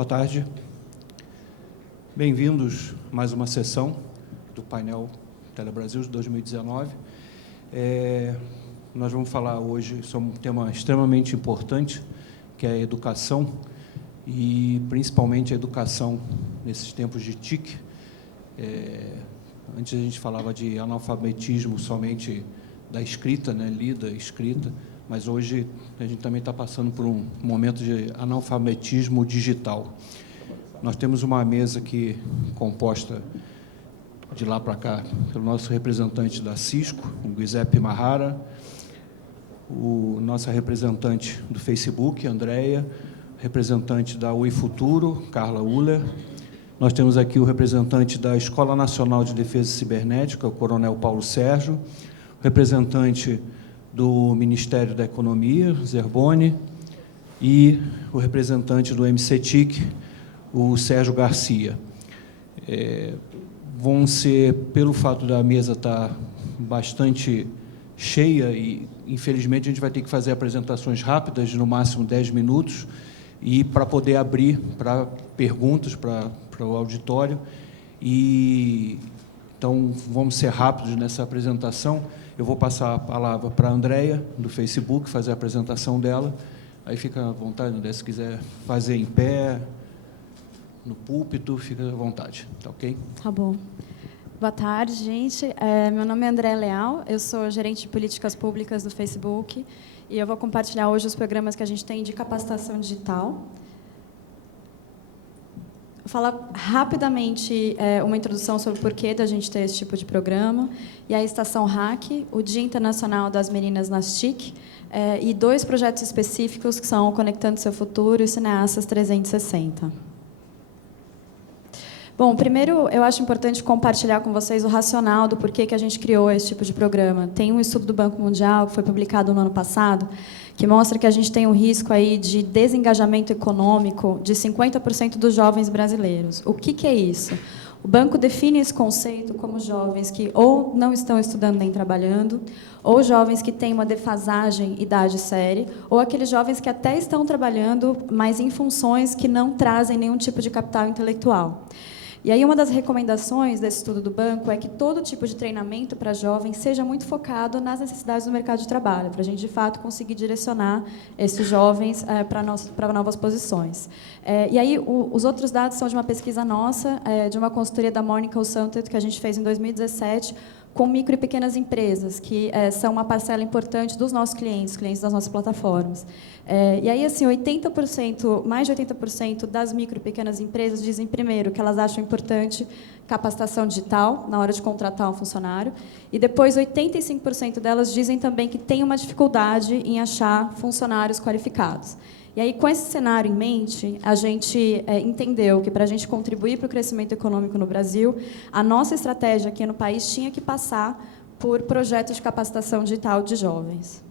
Boa tarde. Bem-vindos a mais uma sessão do painel Telebrasil de 2019. Nós vamos falar hoje sobre um tema extremamente importante, que é a educação, e principalmente a educação nesses tempos de TIC. Antes a gente falava de analfabetismo somente da escrita, né, lida, escrita, mas hoje a gente também está passando por um momento de analfabetismo digital. Nós temos uma mesa aqui composta de lá para cá pelo nosso representante da Cisco, o Giuseppe Marrara, nossa representante do Facebook, Andréia, representante da Oi Futuro, Carla Uller. Nós temos aqui o representante da Escola Nacional de Defesa Cibernética, o Coronel Paulo Sérgio, o representante do Ministério da Economia, Zerboni, e o representante do MCTIC, o Sérgio Garcia. Vão ser, pelo fato da mesa estar bastante cheia, e, infelizmente, a gente vai ter que fazer apresentações rápidas, de no máximo 10 minutos, e para poder abrir para perguntas para o auditório. Então, vamos ser rápidos nessa apresentação. Eu vou passar a palavra para a Andréia, do Facebook, fazer a apresentação dela. Aí fica à vontade, Andréia, se quiser fazer em pé, no púlpito, fica à vontade. Tá ok? Tá bom. Boa tarde, gente. Meu nome é Andréia Leal, eu sou gerente de políticas públicas do Facebook, e eu vou compartilhar hoje os programas que a gente tem de capacitação digital. Vou falar rapidamente uma introdução sobre o porquê da gente ter esse tipo de programa, e a Estação Hack, o Dia Internacional das Meninas nas TIC, e 2 projetos específicos que são o Conectando Seu Futuro e o Cineastas 360. Bom, primeiro, eu acho importante compartilhar com vocês o racional do porquê que a gente criou esse tipo de programa. Tem um estudo do Banco Mundial, que foi publicado no ano passado, que mostra que a gente tem um risco aí de desengajamento econômico de 50% dos jovens brasileiros. O que é isso? O banco define esse conceito como jovens que ou não estão estudando nem trabalhando, ou jovens que têm uma defasagem idade-série, ou aqueles jovens que até estão trabalhando, mas em funções que não trazem nenhum tipo de capital intelectual. E aí, uma das recomendações desse estudo do banco é que todo tipo de treinamento para jovens seja muito focado nas necessidades do mercado de trabalho, para a gente, de fato, conseguir direcionar esses jovens para novas posições. E aí, os outros dados são de uma pesquisa nossa, de uma consultoria da Morning Consultant, que a gente fez em 2017, com micro e pequenas empresas, que são uma parcela importante dos nossos clientes das nossas plataformas. E aí, assim, 80%, mais de 80% das micro e pequenas empresas dizem, primeiro, que elas acham importante capacitação digital na hora de contratar um funcionário, e depois 85% delas dizem também que tem uma dificuldade em achar funcionários qualificados. E aí, com esse cenário em mente, a gente entendeu que, para a gente contribuir para o crescimento econômico no Brasil, a nossa estratégia aqui no país tinha que passar por projetos de capacitação digital de jovens.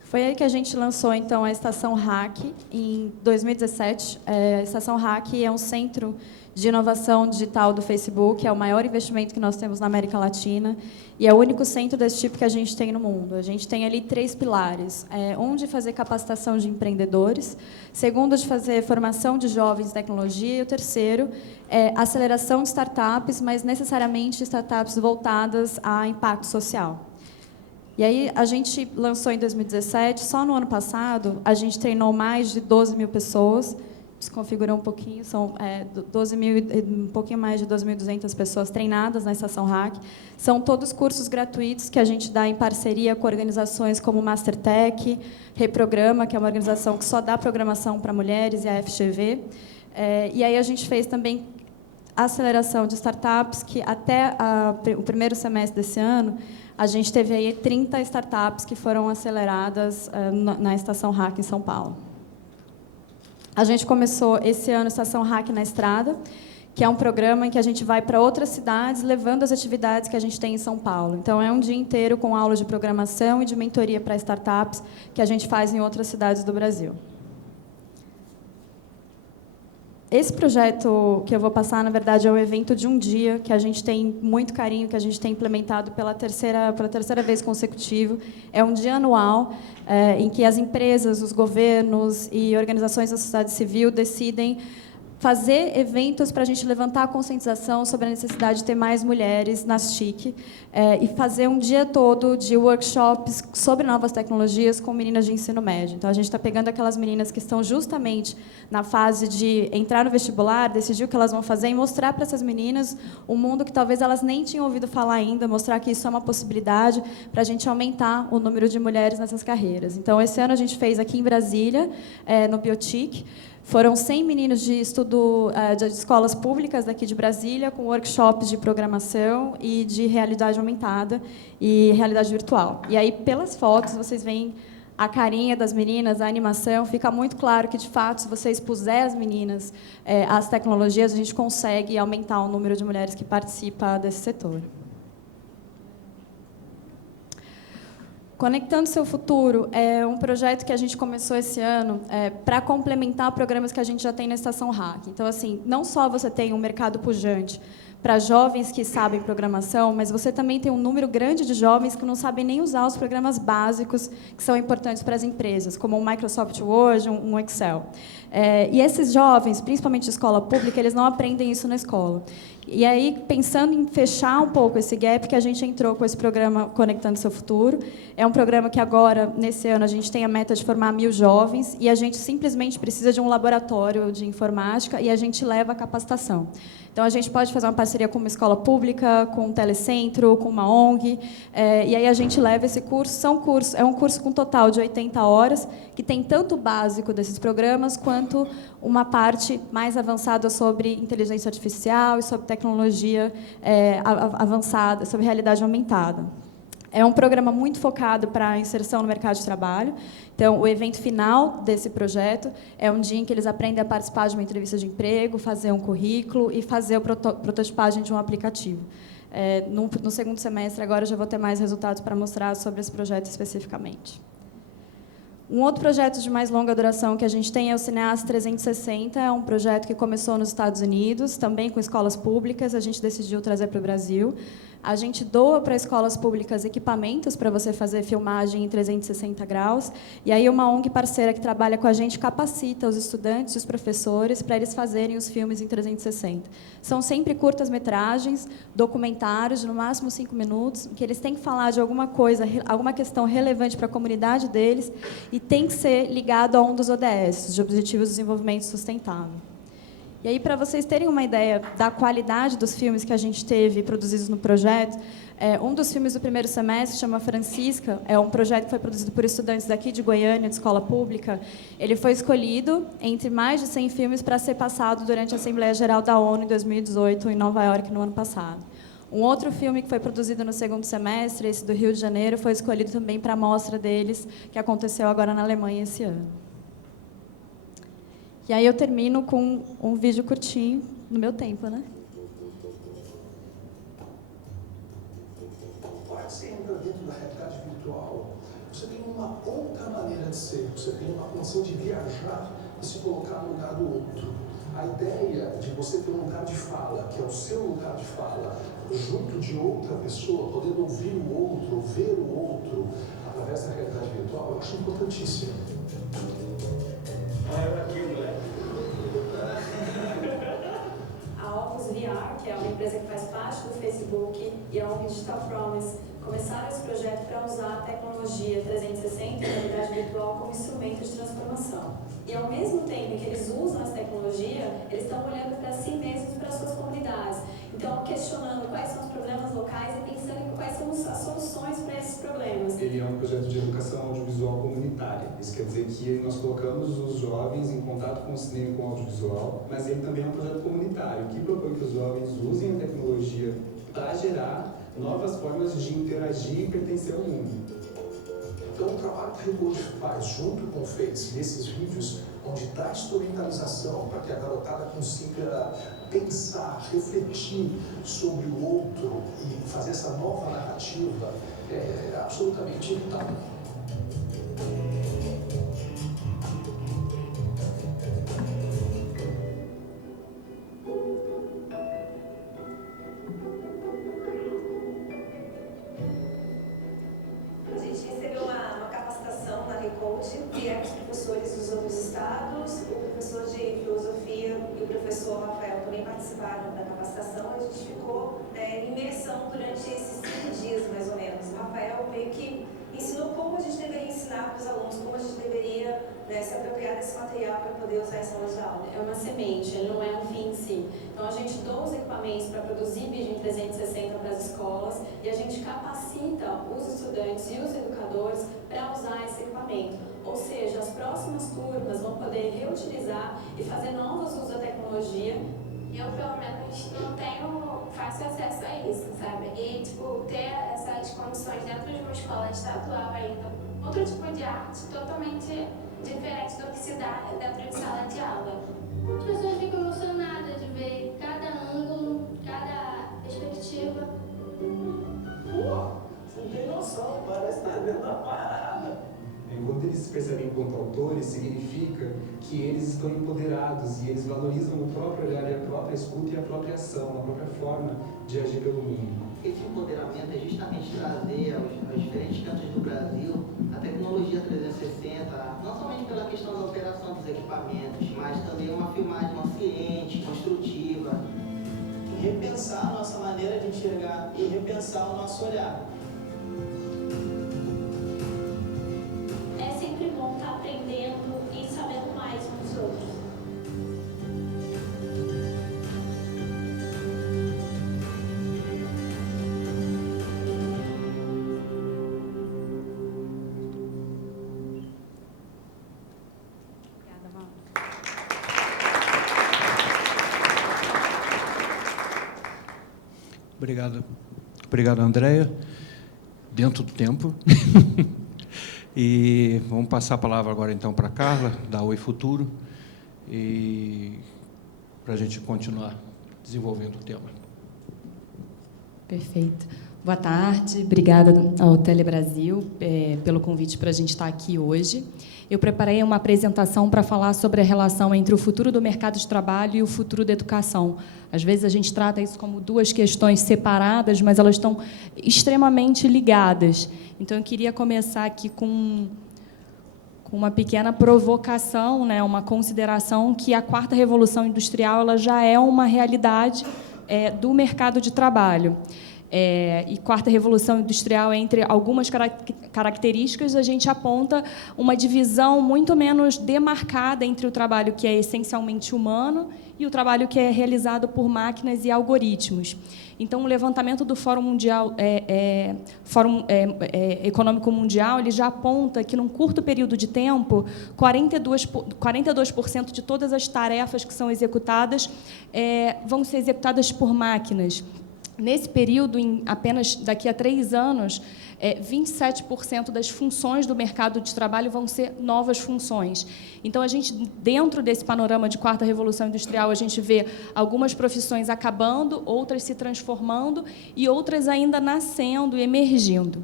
Foi aí que a gente lançou, então, a Estação Hack, em 2017. A Estação Hack é um centro de inovação digital do Facebook, é o maior investimento que nós temos na América Latina, e é o único centro desse tipo que a gente tem no mundo. A gente tem ali 3 pilares. Um de fazer capacitação de empreendedores, segundo de fazer formação de jovens em tecnologia, e o terceiro é aceleração de startups, mas necessariamente startups voltadas a impacto social. E aí, a gente lançou em 2017, só no ano passado, a gente treinou mais de 12 mil pessoas, desconfigurou um pouquinho, são 12 mil, um pouquinho mais de 2.200 pessoas treinadas na Estação Hack. São todos cursos gratuitos que a gente dá em parceria com organizações como Mastertech, Reprograma, que é uma organização que só dá programação para mulheres, e a FGV. E aí a gente fez também aceleração de startups, que até o primeiro semestre desse ano, a gente teve aí 30 startups que foram aceleradas na Estação Hack em São Paulo. A gente começou esse ano a Estação Hack na Estrada, que é um programa em que a gente vai para outras cidades, levando as atividades que a gente tem em São Paulo. Então, é um dia inteiro com aulas de programação e de mentoria para startups que a gente faz em outras cidades do Brasil. Esse projeto que eu vou passar, na verdade, é um evento de um dia que a gente tem muito carinho, que a gente tem implementado pela terceira vez consecutiva. É um dia anual em que as empresas, os governos e organizações da sociedade civil decidem fazer eventos para a gente levantar a conscientização sobre a necessidade de ter mais mulheres nas TIC e fazer um dia todo de workshops sobre novas tecnologias com meninas de ensino médio. Então, a gente está pegando aquelas meninas que estão justamente na fase de entrar no vestibular, decidir o que elas vão fazer e mostrar para essas meninas um mundo que talvez elas nem tinham ouvido falar ainda, mostrar que isso é uma possibilidade para a gente aumentar o número de mulheres nessas carreiras. Então, esse ano a gente fez aqui em Brasília, no Biotic. Foram 100 meninos de estudo de escolas públicas daqui de Brasília, com workshops de programação e de realidade aumentada e realidade virtual. E aí, pelas fotos, vocês veem a carinha das meninas, a animação. Fica muito claro que, de fato, se você expuser as meninas às tecnologias, a gente consegue aumentar o número de mulheres que participam desse setor. Conectando Seu Futuro é um projeto que a gente começou esse ano para complementar programas que a gente já tem na Estação Hack. Então, assim, não só você tem um mercado pujante para jovens que sabem programação, mas você também tem um número grande de jovens que não sabem nem usar os programas básicos que são importantes para as empresas, como o Microsoft Word, um Excel. E esses jovens, principalmente de escola pública, eles não aprendem isso na escola. E aí, pensando em fechar um pouco esse gap, que a gente entrou com esse programa Conectando Seu Futuro. É um programa que agora, nesse ano, a gente tem a meta de formar 1.000 jovens e a gente simplesmente precisa de um laboratório de informática e a gente leva a capacitação. Então, a gente pode fazer uma parceria com uma escola pública, com um telecentro, com uma ONG, e aí a gente leva esse curso. É um curso com um total de 80 horas, que tem tanto o básico desses programas, quanto uma parte mais avançada sobre inteligência artificial e sobre tecnologia avançada, sobre realidade aumentada. É um programa muito focado para a inserção no mercado de trabalho. Então, o evento final desse projeto é um dia em que eles aprendem a participar de uma entrevista de emprego, fazer um currículo e fazer a prototipagem de um aplicativo. No segundo semestre, agora, eu já vou ter mais resultados para mostrar sobre esse projeto especificamente. Um outro projeto de mais longa duração que a gente tem é o Cineasta 360, é um projeto que começou nos Estados Unidos, também com escolas públicas, a gente decidiu trazer para o Brasil. A gente doa para escolas públicas equipamentos para você fazer filmagem em 360 graus, e aí uma ONG parceira que trabalha com a gente capacita os estudantes e os professores para eles fazerem os filmes em 360. São sempre curtas-metragens, documentários de no máximo 5 minutos, que eles têm que falar de alguma coisa, alguma questão relevante para a comunidade deles, e tem que ser ligado a um dos ODS, de Objetivos de Desenvolvimento Sustentável. E aí, para vocês terem uma ideia da qualidade dos filmes que a gente teve produzidos no projeto, um dos filmes do primeiro semestre chama Francisca, é um projeto que foi produzido por estudantes daqui de Goiânia, de escola pública. Ele foi escolhido entre mais de 100 filmes para ser passado durante a Assembleia Geral da ONU em 2018, em Nova York, no ano passado. Um outro filme que foi produzido no segundo semestre, esse do Rio de Janeiro, foi escolhido também para a mostra deles, que aconteceu agora na Alemanha esse ano. E aí eu termino com um vídeo curtinho, no meu tempo, né? Hora que você entra dentro da realidade virtual, você tem uma outra maneira de ser, você tem uma condição de viajar e se colocar no lugar do outro. A ideia de você ter um lugar de fala, que é o seu lugar de fala, junto de outra pessoa, podendo ouvir o outro, ver o outro, através da realidade virtual, eu acho importantíssimo. Olha aqui, moleque. A Opus VR, que é uma empresa que faz parte do Facebook, e a ONG Digital Promise começaram esse projeto para usar a tecnologia 360 e a realidade virtual como instrumento de transformação. E, ao mesmo tempo que eles usam essa tecnologia, eles estão olhando para si mesmos e para as suas comunidades. Então, questionando quais são os problemas locais e pensando em quais são as soluções para esses problemas. Ele é um projeto de educação audiovisual comunitária. Isso quer dizer que nós colocamos os jovens em contato com o cinema e com o audiovisual, mas ele também é um projeto comunitário, que propõe que os jovens usem a tecnologia para gerar novas formas de interagir e pertencer ao mundo. Então, o trabalho que o Reboot faz junto com o Face, nesses vídeos, onde dá instrumentalização para que a garotada consiga pensar, refletir sobre o outro e fazer essa nova narrativa, é absolutamente vital. participaram da capacitação, a gente ficou em imersão durante esses 5 dias, mais ou menos. O Rafael meio que ensinou como a gente deveria ensinar para os alunos, como a gente deveria se apropriar desse material para poder usar em sala de aula. É uma semente, ele não é um fim em si. Então, a gente doa os equipamentos para produzir vídeo em 360 para as escolas e a gente capacita os estudantes e os educadores para usar esse equipamento. Ou seja, as próximas turmas vão poder reutilizar e fazer novos usos da tecnologia. Eu, pelo menos, não tenho fácil acesso a isso, sabe? E, tipo, ter essas condições dentro de uma escola estadual ainda, outro tipo de arte totalmente diferente do que se dá dentro de sala de aula. As pessoas ficam emocionadas de ver cada ângulo, cada perspectiva. Pô, você não tem noção, parece estar vendo a parada. Enquanto eles se percebem enquanto autores, significa que eles estão empoderados e eles valorizam o próprio olhar e a própria escuta e a própria ação, a própria forma de agir pelo mundo. Esse empoderamento é justamente trazer aos diferentes cantos do Brasil a tecnologia 360, não somente pela questão da operação dos equipamentos, mas também uma filmagem consciente, construtiva. Repensar a nossa maneira de enxergar e repensar o nosso olhar. É sempre bom estar aprendendo e sabendo mais uns dos outros. Obrigado, Andréia. Dentro do tempo. E vamos passar a palavra agora, então, para a Carla, da Oi Futuro, e para a gente continuar desenvolvendo o tema. Perfeito. Boa tarde, obrigada ao Telebrasil pelo convite para a gente estar aqui hoje. Eu preparei uma apresentação para falar sobre a relação entre o futuro do mercado de trabalho e o futuro da educação. Às vezes a gente trata isso como duas questões separadas, mas elas estão extremamente ligadas. Então, eu queria começar aqui com uma pequena provocação, né, uma consideração que a 4ª Revolução Industrial ela já é uma realidade do mercado de trabalho. E 4ª Revolução Industrial, entre algumas características, a gente aponta uma divisão muito menos demarcada entre o trabalho que é essencialmente humano e o trabalho que é realizado por máquinas e algoritmos. Então, o levantamento do Fórum Mundial, Fórum Econômico Mundial, ele já aponta que, num curto período de tempo, 42% de todas as tarefas que são executadas vão ser executadas por máquinas. Nesse período, apenas daqui a 3 anos, 27% das funções do mercado de trabalho vão ser novas funções. Então, a gente, dentro desse panorama de 4ª Revolução Industrial, a gente vê algumas profissões acabando, outras se transformando e outras ainda nascendo e emergindo.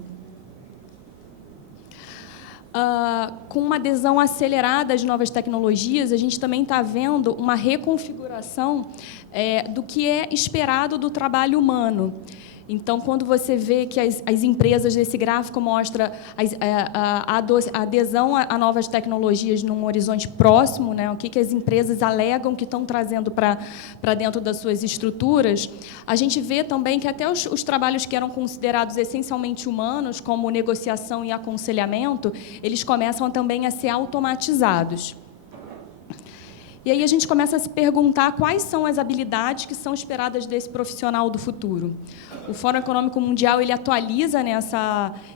Com uma adesão acelerada às novas tecnologias, a gente também está vendo uma reconfiguração do que é esperado do trabalho humano. Então, quando você vê que as empresas, esse gráfico mostra a adesão a novas tecnologias num horizonte próximo, né, o que as empresas alegam que estão trazendo para dentro das suas estruturas, a gente vê também que até os trabalhos que eram considerados essencialmente humanos, como negociação e aconselhamento, eles começam também a ser automatizados. E aí a gente começa a se perguntar quais são as habilidades que são esperadas desse profissional do futuro. O Fórum Econômico Mundial ele atualiza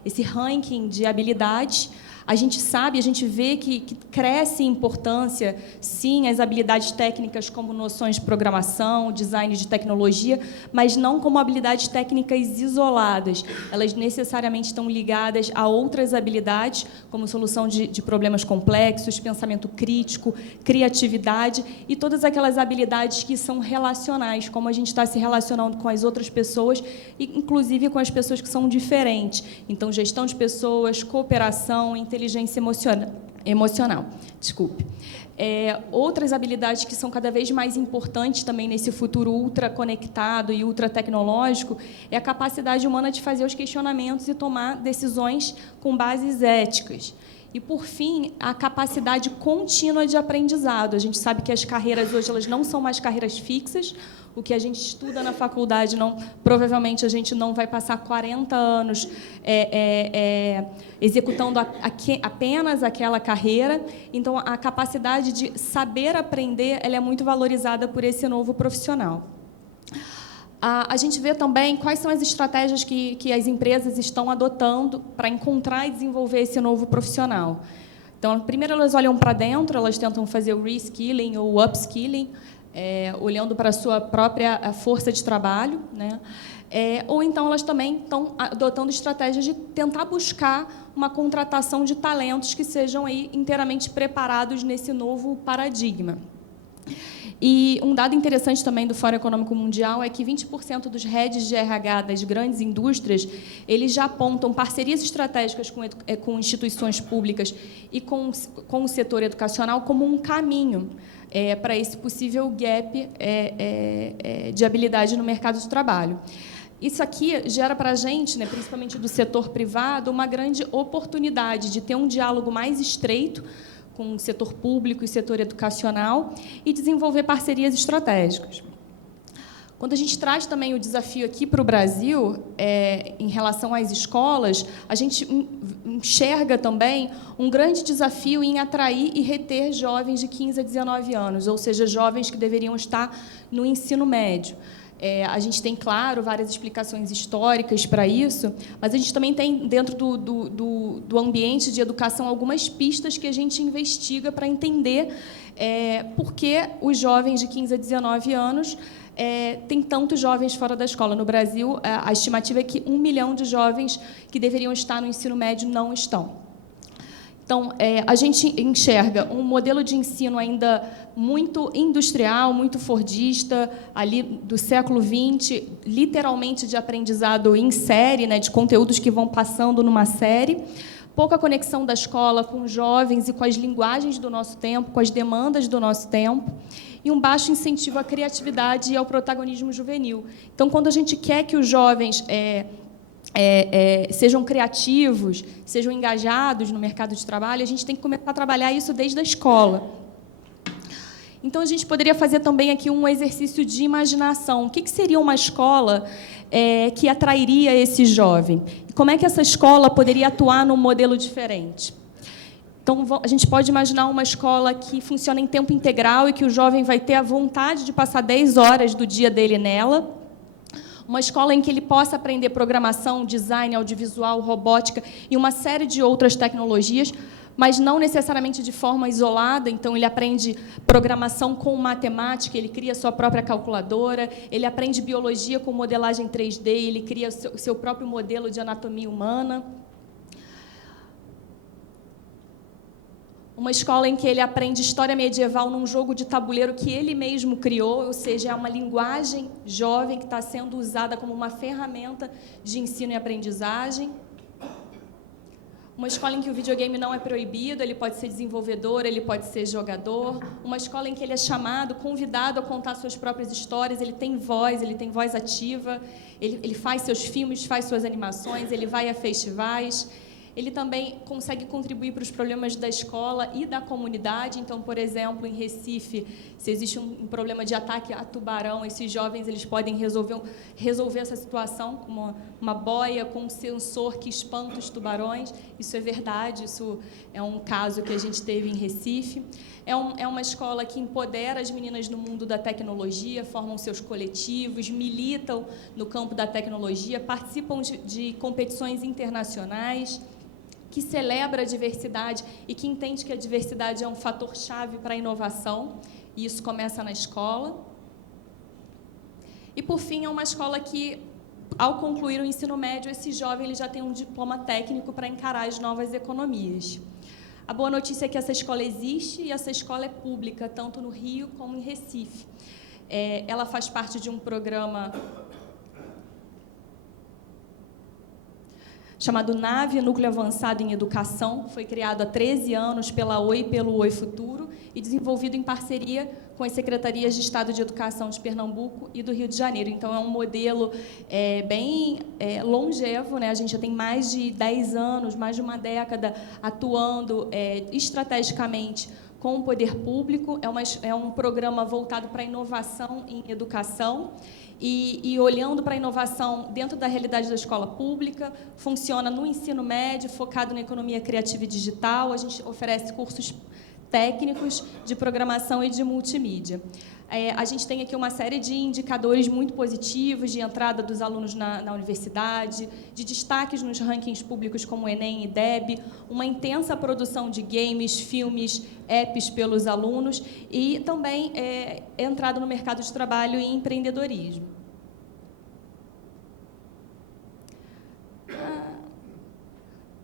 esse ranking de habilidades. A gente sabe, a gente vê que cresce em importância, sim, as habilidades técnicas como noções de programação, design de tecnologia, mas não como habilidades técnicas isoladas. Elas necessariamente estão ligadas a outras habilidades, como solução de problemas complexos, pensamento crítico, criatividade e todas aquelas habilidades que são relacionais, como a gente está se relacionando com as outras pessoas, inclusive com as pessoas que são diferentes. Então, gestão de pessoas, cooperação, inteligência emocional. Desculpe. Outras habilidades que são cada vez mais importantes também nesse futuro ultra conectado e ultra tecnológico é a capacidade humana de fazer os questionamentos e tomar decisões com bases éticas. E, por fim, a capacidade contínua de aprendizado. A gente sabe que as carreiras hoje elas não são mais carreiras fixas. O que a gente estuda na faculdade, provavelmente a gente não vai passar 40 anos executando apenas aquela carreira. Então, a capacidade de saber aprender ela é muito valorizada por esse novo profissional. A gente vê também quais são as estratégias que as empresas estão adotando para encontrar e desenvolver esse novo profissional. Então, primeiro, elas olham para dentro, elas tentam fazer o reskilling ou o upskilling, olhando para a sua própria força de trabalho, né? Ou então elas também estão adotando estratégias de tentar buscar uma contratação de talentos que sejam aí inteiramente preparados nesse novo paradigma. E um dado interessante também do Fórum Econômico Mundial é que 20% dos heads de RH das grandes indústrias eles já apontam parcerias estratégicas com instituições públicas e com o setor educacional como um caminho para esse possível gap de habilidade no mercado de trabalho. Isso aqui gera para a gente, né, principalmente do setor privado, uma grande oportunidade de ter um diálogo mais estreito com o setor público e setor educacional e desenvolver parcerias estratégicas. Quando a gente traz também o desafio aqui para o Brasil, em relação às escolas, a gente enxerga também um grande desafio em atrair e reter jovens de 15 a 19 anos, ou seja, jovens que deveriam estar no ensino médio. A gente tem, claro, várias explicações históricas para isso, mas a gente também tem, dentro do ambiente de educação, algumas pistas que a gente investiga para entender por que os jovens de 15 a 19 anos tem tantos jovens fora da escola. No Brasil, a estimativa é que 1 milhão de jovens que deveriam estar no ensino médio não estão. Então, a gente enxerga um modelo de ensino ainda muito industrial, muito fordista, ali do século XX, literalmente de aprendizado em série, né, de conteúdos que vão passando numa série, pouca conexão da escola com os jovens e com as linguagens do nosso tempo, com as demandas do nosso tempo, e um baixo incentivo à criatividade e ao protagonismo juvenil. Então, quando a gente quer que os jovens sejam criativos, sejam engajados no mercado de trabalho, a gente tem que começar a trabalhar isso desde a escola. Então, a gente poderia fazer também aqui um exercício de imaginação. O que seria uma escola que atrairia esse jovem? E como é que essa escola poderia atuar num modelo diferente? Então, a gente pode imaginar uma escola que funciona em tempo integral e que o jovem vai ter a vontade de passar 10 horas do dia dele nela. Uma escola em que ele possa aprender programação, design, audiovisual, robótica e uma série de outras tecnologias, mas não necessariamente de forma isolada. Então, ele aprende programação com matemática, ele cria sua própria calculadora, ele aprende biologia com modelagem 3D, ele cria o seu próprio modelo de anatomia humana. Uma escola em que ele aprende história medieval num jogo de tabuleiro que ele mesmo criou, ou seja, é uma linguagem jovem que está sendo usada como uma ferramenta de ensino e aprendizagem. Uma escola em que o videogame não é proibido, ele pode ser desenvolvedor, ele pode ser jogador. Uma escola em que ele é chamado, convidado a contar suas próprias histórias, ele tem voz ativa, ele faz seus filmes, faz suas animações, ele vai a festivais. Ele também consegue contribuir para os problemas da escola e da comunidade. Então, por exemplo, em Recife, se existe um problema de ataque a tubarão, esses jovens eles podem resolver essa situação com uma boia, com um sensor que espanta os tubarões. Isso é verdade, isso é um caso que a gente teve em Recife. É uma escola que empodera as meninas no mundo da tecnologia, formam seus coletivos, militam no campo da tecnologia, participam de competições internacionais, que celebra a diversidade e que entende que a diversidade é um fator-chave para a inovação, e isso começa na escola. E, por fim, é uma escola que, ao concluir o ensino médio, esse jovem ele já tem um diploma técnico para encarar as novas economias. A boa notícia é que essa escola existe e essa escola é pública, tanto no Rio como em Recife. Ela faz parte de um programa chamado NAVE, Núcleo Avançado em Educação, foi criado há 13 anos pela Oi e pelo Oi Futuro, e desenvolvido em parceria com as secretarias de Estado de Educação de Pernambuco e do Rio de Janeiro. Então, é um modelo bem longevo, né? A gente já tem mais de 10 anos, mais de uma década atuando estrategicamente com o poder público. É um programa voltado para a inovação em educação e olhando para a inovação dentro da realidade da escola pública. Funciona no ensino médio, focado na economia criativa e digital. A gente oferece cursos técnicos de programação e de multimídia. A gente tem aqui uma série de indicadores muito positivos de entrada dos alunos na universidade, de destaques nos rankings públicos como o Enem e DEB, uma intensa produção de games, filmes, apps pelos alunos e também entrada no mercado de trabalho e empreendedorismo.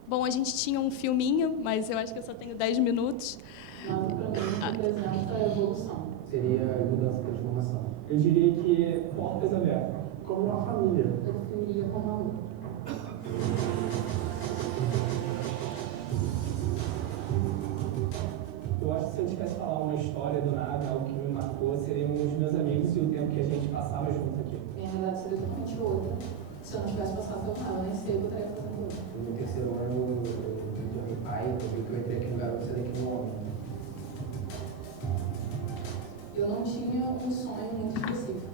Bom, a gente tinha um filminho, mas eu acho que eu só tenho 10 minutos. Não, para mim, representa a evolução. Seria a mudança de transformação. Eu diria que portas abertas, como uma família. Eu definiria como aluno. Eu acho que se eu tivesse falar uma história do nada, algo que me marcou, seriam os meus amigos e o tempo que a gente passava junto aqui. Minha realidade seria totalmente outra. Se eu não tivesse passado pelo nada, eu nem sei o que eu estaria fazendo hoje. No meu terceiro ano, eu me tornei pai, eu vi que eu entrei aqui no garoto, saí daqui no homem. Eu não tinha um sonho muito específico.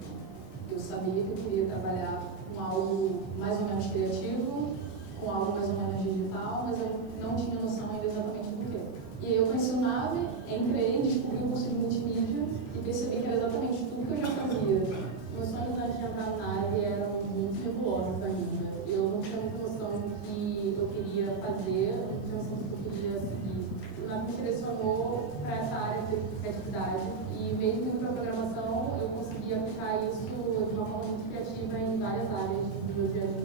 Eu sabia que eu queria trabalhar com algo mais ou menos criativo, com algo mais ou menos digital, mas eu não tinha noção ainda exatamente do que. E aí eu conheci o NAVE, entrei, descobri o curso de multimídia e percebi que era exatamente tudo que eu já fazia. Meus sonhos antes de entrar na NAVE eram muito nebulosos ainda. Eu não tinha muita noção do que eu queria fazer, não tinha noção do que eu queria seguir. O NAVE me direcionou para essa área de criatividade e mesmo indo para a programação, eu consegui aplicar isso de uma forma muito criativa em várias áreas do meu dia a dia.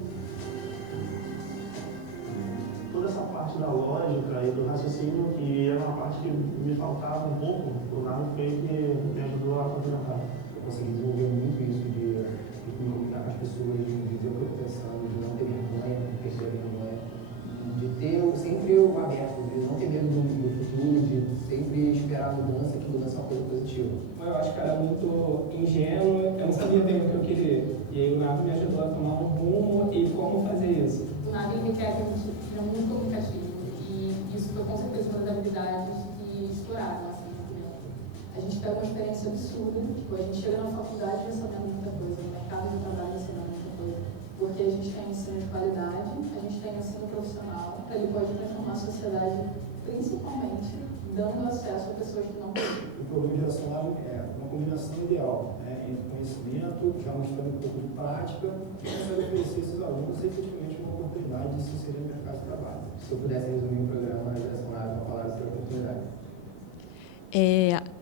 Toda essa parte da lógica e do raciocínio, que era uma parte que me faltava um pouco, o nada foi que me ajudou a complementar. Eu consegui desenvolver muito isso de comunicar com as pessoas, de dizer o que eu estou pensando, de não ter vergonha, de perceber vergonha, de ter sempre o aberto, de não ter medo do futuro, de sempre esperar a mudança, que mudança é uma coisa positiva. Eu acho que era muito ingênuo, eu não sabia bem o que eu queria. E aí o NAVE me ajudou a tomar um rumo e como fazer isso. O NAVE requer que a gente seja muito comunicativo e isso foi com certeza uma das habilidades que exploraram assim, a gente pega uma experiência absurda, tipo, a gente chega na faculdade já sabendo muita coisa, no mercado de trabalho já sabendo muita coisa, porque a gente tem ensino de qualidade, a gente tem ensino profissional, ele pode transformar a sociedade principalmente dando acesso a pessoas que não têm. O programa de geração é uma combinação ideal, né, entre conhecimento, já mostrando um pouco de prática, e consegue oferecer esses alunos efetivamente uma oportunidade de se inserir no mercado de trabalho. Se eu pudesse resumir o programa, a geração A uma palavra sobre oportunidade.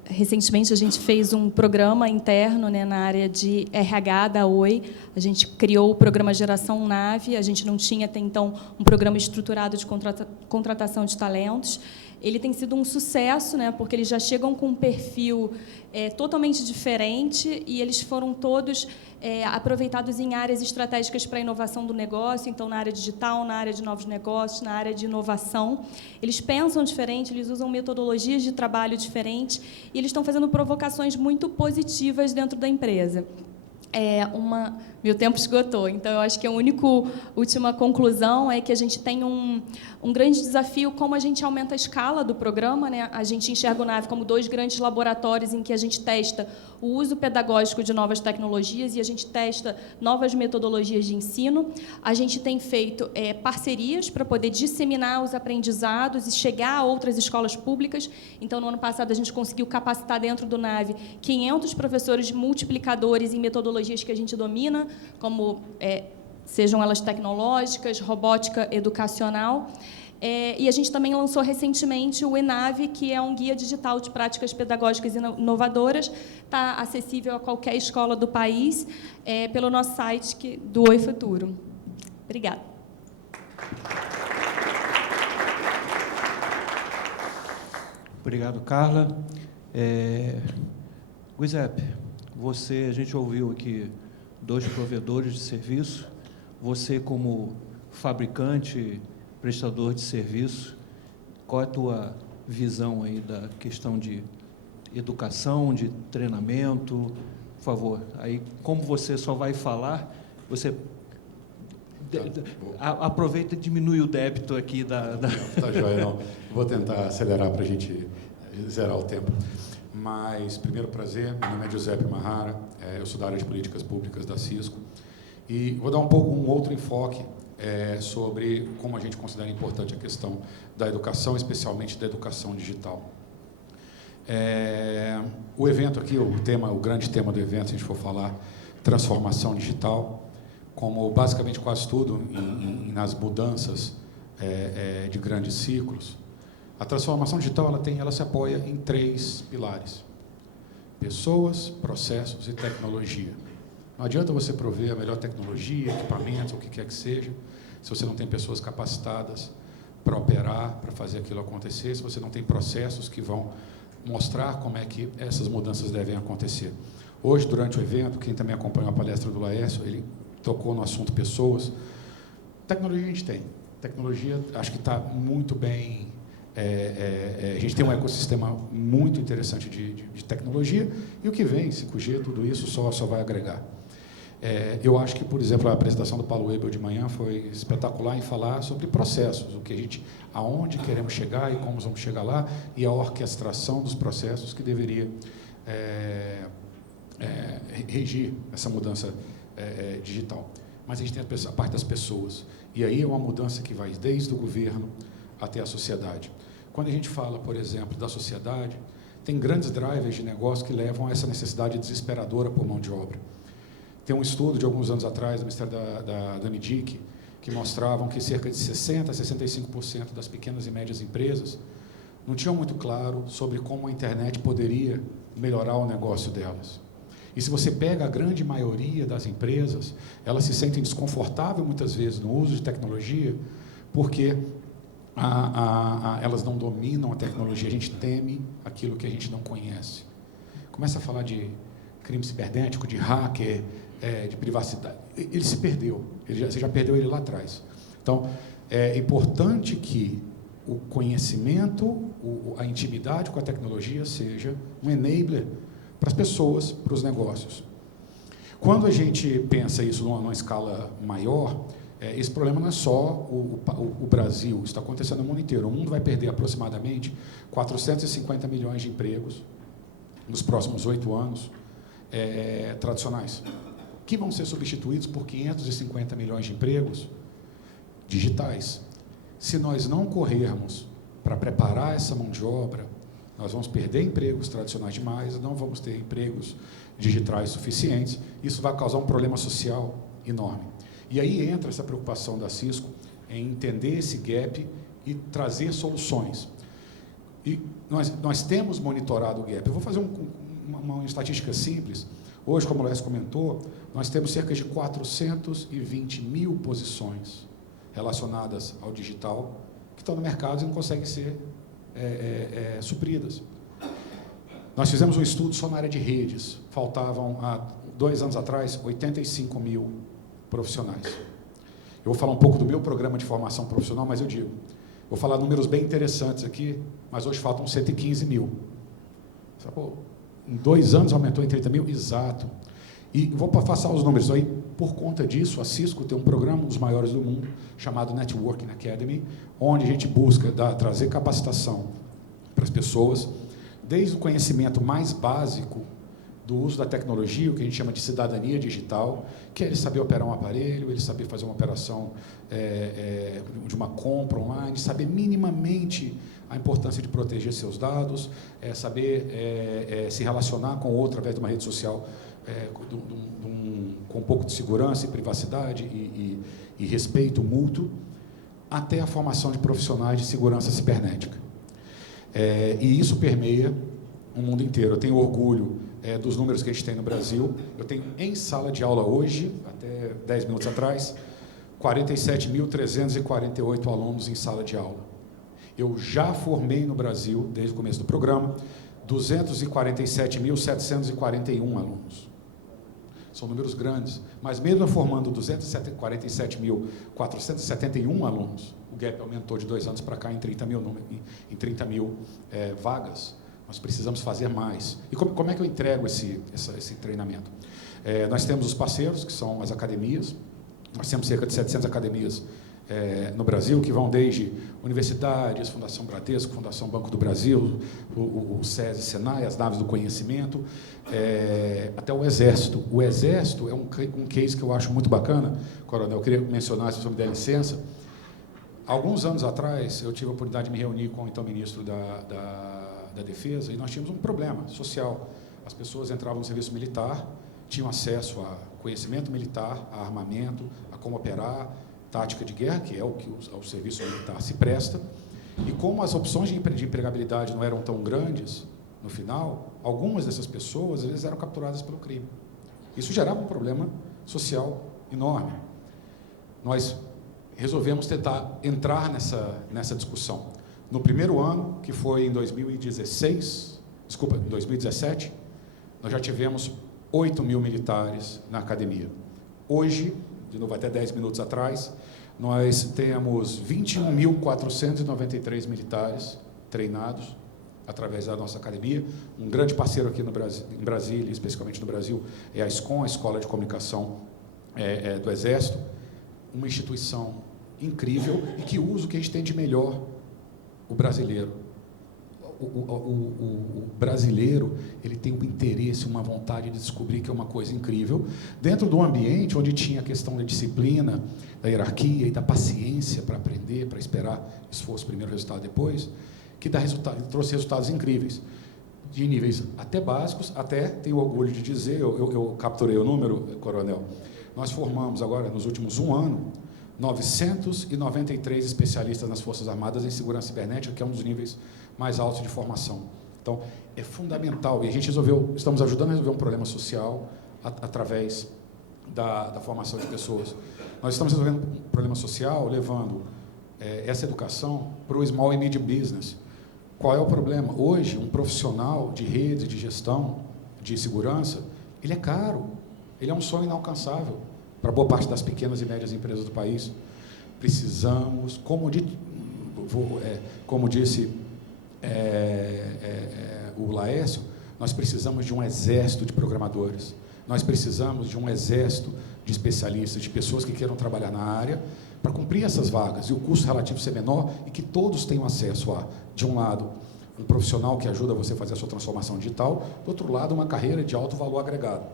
Recentemente, a gente fez um programa interno, né, na área de RH da Oi. A gente criou o programa Geração Nave. A gente não tinha, até então, um programa estruturado de contratação de talentos. Ele tem sido um sucesso, né, porque eles já chegam com um perfil totalmente diferente e eles foram todos aproveitados em áreas estratégicas para a inovação do negócio, então na área digital, na área de novos negócios, na área de inovação. Eles pensam diferente, eles usam metodologias de trabalho diferentes e eles estão fazendo provocações muito positivas dentro da empresa. Meu tempo esgotou, então eu acho que a última conclusão é que a gente tem um grande desafio como a gente aumenta a escala do programa, né? A gente enxerga o NAVE como 2 grandes laboratórios em que a gente testa o uso pedagógico de novas tecnologias e a gente testa novas metodologias de ensino. A gente tem feito parcerias para poder disseminar os aprendizados e chegar a outras escolas públicas. Então, no ano passado, a gente conseguiu capacitar dentro do NAVE 500 professores multiplicadores em metodologias que a gente domina, como sejam elas tecnológicas, robótica educacional. E a gente também lançou recentemente o ENAVE, que é um guia digital de práticas pedagógicas inovadoras. Está acessível a qualquer escola do país pelo nosso site do Oi Futuro. Obrigada. Obrigado, Carla. Giuseppe, a gente ouviu aqui 2 provedores de serviço. Você, como fabricante, prestador de serviço, qual é a tua visão aí da questão de educação, de treinamento, por favor. Aí, como você só vai falar, você aproveita e diminui o débito aqui da... Tá joia, não. Vou tentar acelerar para a gente zerar o tempo. Mas, primeiro prazer, meu nome é Giuseppe Mahara, eu sou da área de políticas públicas da Cisco, e vou dar um outro enfoque sobre como a gente considera importante a questão da educação, especialmente da educação digital. O evento aqui, o grande tema do evento, se a gente for falar, transformação digital, como basicamente quase tudo nas mudanças de grandes ciclos, a transformação digital ela se apoia em 3 pilares: pessoas, processos e tecnologia. Não adianta você prover a melhor tecnologia, equipamentos, o que quer que seja, se você não tem pessoas capacitadas para operar, para fazer aquilo acontecer, se você não tem processos que vão mostrar como é que essas mudanças devem acontecer. Hoje, durante o evento, quem também acompanhou a palestra do Laércio, ele tocou no assunto pessoas. Tecnologia a gente tem. Tecnologia, acho que está muito bem... a gente tem um ecossistema muito interessante de tecnologia, e o que vem, 5G, tudo isso, só vai agregar. Eu acho que, por exemplo, a apresentação do Paulo Webel de manhã foi espetacular em falar sobre processos, aonde queremos chegar e como vamos chegar lá, e a orquestração dos processos que deveria regir essa mudança digital. Mas a gente tem a parte das pessoas, e aí é uma mudança que vai desde o governo até a sociedade. Quando a gente fala, por exemplo, da sociedade, tem grandes drivers de negócio que levam a essa necessidade desesperadora por mão de obra. Tem um estudo de alguns anos atrás, do Ministério da MDIC, que mostravam que cerca de 60% a 65% das pequenas e médias empresas não tinham muito claro sobre como a internet poderia melhorar o negócio delas. E se você pega a grande maioria das empresas, elas se sentem desconfortáveis muitas vezes no uso de tecnologia, porque elas não dominam a tecnologia, a gente teme aquilo que a gente não conhece. Começa a falar de crime cibernético, de hacker, de privacidade. Ele se perdeu, você já perdeu ele lá atrás. Então, é importante que o conhecimento, a intimidade com a tecnologia seja um enabler para as pessoas, para os negócios. Quando a gente pensa isso numa escala maior, esse problema não é só o Brasil, isso está acontecendo no mundo inteiro. O mundo vai perder aproximadamente 450 milhões de empregos nos próximos 8 anos tradicionais, que vão ser substituídos por 550 milhões de empregos digitais. Se nós não corrermos para preparar essa mão de obra, nós vamos perder empregos tradicionais demais, não vamos ter empregos digitais suficientes, isso vai causar um problema social enorme. E aí entra essa preocupação da Cisco em entender esse gap e trazer soluções. E nós temos monitorado o gap. Eu vou fazer uma estatística simples. Hoje, como o Lécio comentou, nós temos cerca de 420 mil posições relacionadas ao digital que estão no mercado e não conseguem ser supridas. Nós fizemos um estudo só na área de redes. Faltavam, há 2 anos atrás, 85 mil profissionais. Eu vou falar um pouco do meu programa de formação profissional, mas eu digo, vou falar números bem interessantes aqui, mas hoje faltam 115 mil. Pô, em 2 anos aumentou em 30 mil? Exato. E vou passar os números aí. Por conta disso, a Cisco tem um programa, um dos maiores do mundo, chamado Networking Academy, onde a gente busca trazer capacitação para as pessoas, desde o conhecimento mais básico do uso da tecnologia, o que a gente chama de cidadania digital, que é ele saber operar um aparelho, ele saber fazer uma operação de uma compra online, saber minimamente a importância de proteger seus dados, saber se relacionar com outro através de uma rede social com um pouco de segurança e privacidade e respeito mútuo, até a formação de profissionais de segurança cibernética. E isso permeia o mundo inteiro. Eu tenho orgulho dos números que a gente tem no Brasil. Eu tenho em sala de aula hoje, até 10 minutos atrás, 47.348 alunos em sala de aula. Eu já formei no Brasil, desde o começo do programa, 247.741 alunos. São números grandes, mas mesmo formando 247.471 alunos, o gap aumentou de 2 anos para cá em 30 mil vagas, Nós precisamos fazer mais. E como é que eu entrego esse treinamento? Nós temos os parceiros, que são as academias. Nós temos cerca de 700 academias no Brasil, que vão desde universidades, Fundação Bradesco, Fundação Banco do Brasil, o SESI, Senai, as naves do conhecimento, até o Exército. O Exército é um case que eu acho muito bacana, Coronel, eu queria mencionar, se o senhor me der licença. Alguns anos atrás, eu tive a oportunidade de me reunir com o então ministro da Defesa, e nós tínhamos um problema social. As pessoas entravam no serviço militar, tinham acesso a conhecimento militar, a armamento, a como operar, tática de guerra, que é o que o serviço militar se presta, e como as opções de empregabilidade não eram tão grandes, no final, algumas dessas pessoas, às vezes, eram capturadas pelo crime. Isso gerava um problema social enorme. Nós resolvemos tentar entrar nessa discussão. No primeiro ano, que foi em 2017, nós já tivemos 8 mil militares na academia. Hoje, de novo, até 10 minutos atrás, nós temos 21.493 militares treinados através da nossa academia. Um grande parceiro aqui no Brasil, em Brasília, especificamente no Brasil, é a SCOM, a Escola de Comunicação do Exército, uma instituição incrível e que usa o que a gente tem de melhor, o brasileiro. O brasileiro, ele tem um interesse, uma vontade de descobrir que é uma coisa incrível, dentro de um ambiente onde tinha a questão da disciplina, da hierarquia e da paciência para aprender, para esperar esforço primeiro, resultado depois, que trouxe resultados incríveis, de níveis até básicos, até, tenho orgulho de dizer, eu capturei o número, Coronel, nós formamos agora, nos últimos 1 ano, 993 especialistas nas Forças Armadas em segurança cibernética, que é um dos níveis mais altos de formação. Então, é fundamental, e a gente estamos ajudando a resolver um problema social através da formação de pessoas. Nós estamos resolvendo um problema social levando essa educação para o small and medium business. Qual é o problema? Hoje, um profissional de rede, de gestão, de segurança, ele é caro, ele é um sonho inalcançável para boa parte das pequenas e médias empresas do país. Precisamos, como disse o Laércio, nós precisamos de um exército de programadores, nós precisamos de um exército de especialistas, de pessoas que queiram trabalhar na área para cumprir essas vagas e o custo relativo ser menor e que todos tenham acesso a, de um lado, um profissional que ajuda você a fazer a sua transformação digital, do outro lado, uma carreira de alto valor agregado.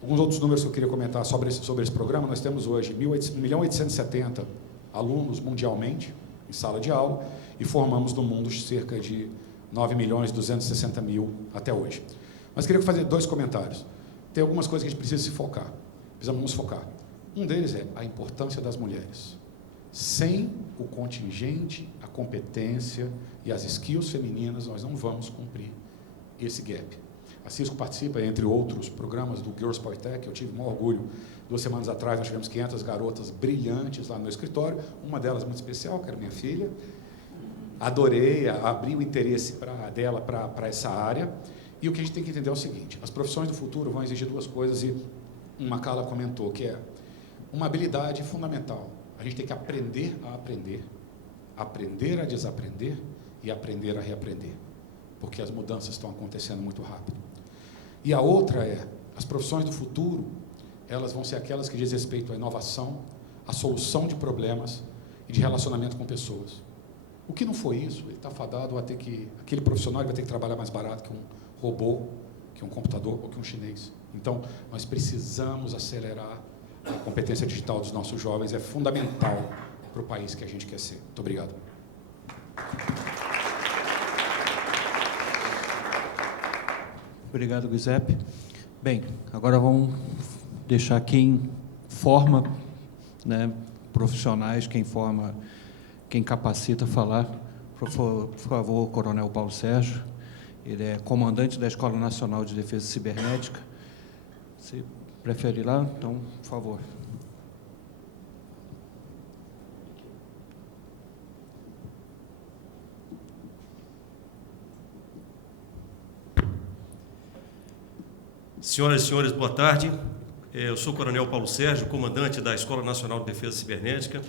Alguns outros números que eu queria comentar sobre esse programa, nós temos hoje 1.870 alunos mundialmente em sala de aula e formamos no mundo cerca de 9.260.000 até hoje. Mas queria fazer 2 comentários. Tem algumas coisas que a gente precisa se focar, precisamos nos focar. Um deles é a importância das mulheres. Sem o contingente, a competência e as skills femininas, nós não vamos cumprir esse gap. A Cisco participa, entre outros programas, do Girls Power Tech. Eu tive o maior orgulho. 2 semanas atrás, nós tivemos 500 garotas brilhantes lá no meu escritório, uma delas muito especial, que era minha filha. Adorei, abri o interesse dela para essa área. E o que a gente tem que entender é o seguinte, as profissões do futuro vão exigir 2 coisas, e uma Carla comentou, que é uma habilidade fundamental. A gente tem que aprender a aprender, aprender a desaprender e aprender a reaprender, porque as mudanças estão acontecendo muito rápido. E a outra é, as profissões do futuro, elas vão ser aquelas que diz respeito à inovação, à solução de problemas e de relacionamento com pessoas. O que não foi isso, ele está fadado a ter que, aquele profissional vai ter que trabalhar mais barato que um robô, que um computador ou que um chinês. Então, nós precisamos acelerar a competência digital dos nossos jovens, é fundamental para o país que a gente quer ser. Muito obrigado. Obrigado, Giuseppe. Bem, agora vamos deixar quem forma, né, profissionais, quem forma, quem capacita falar. Por favor, Coronel Paulo Sérgio. Ele é comandante da Escola Nacional de Defesa Cibernética. Você prefere ir lá? Então, por favor. Senhoras e senhores, boa tarde. Eu sou o Coronel Paulo Sérgio, comandante da Escola Nacional de Defesa Cibernética.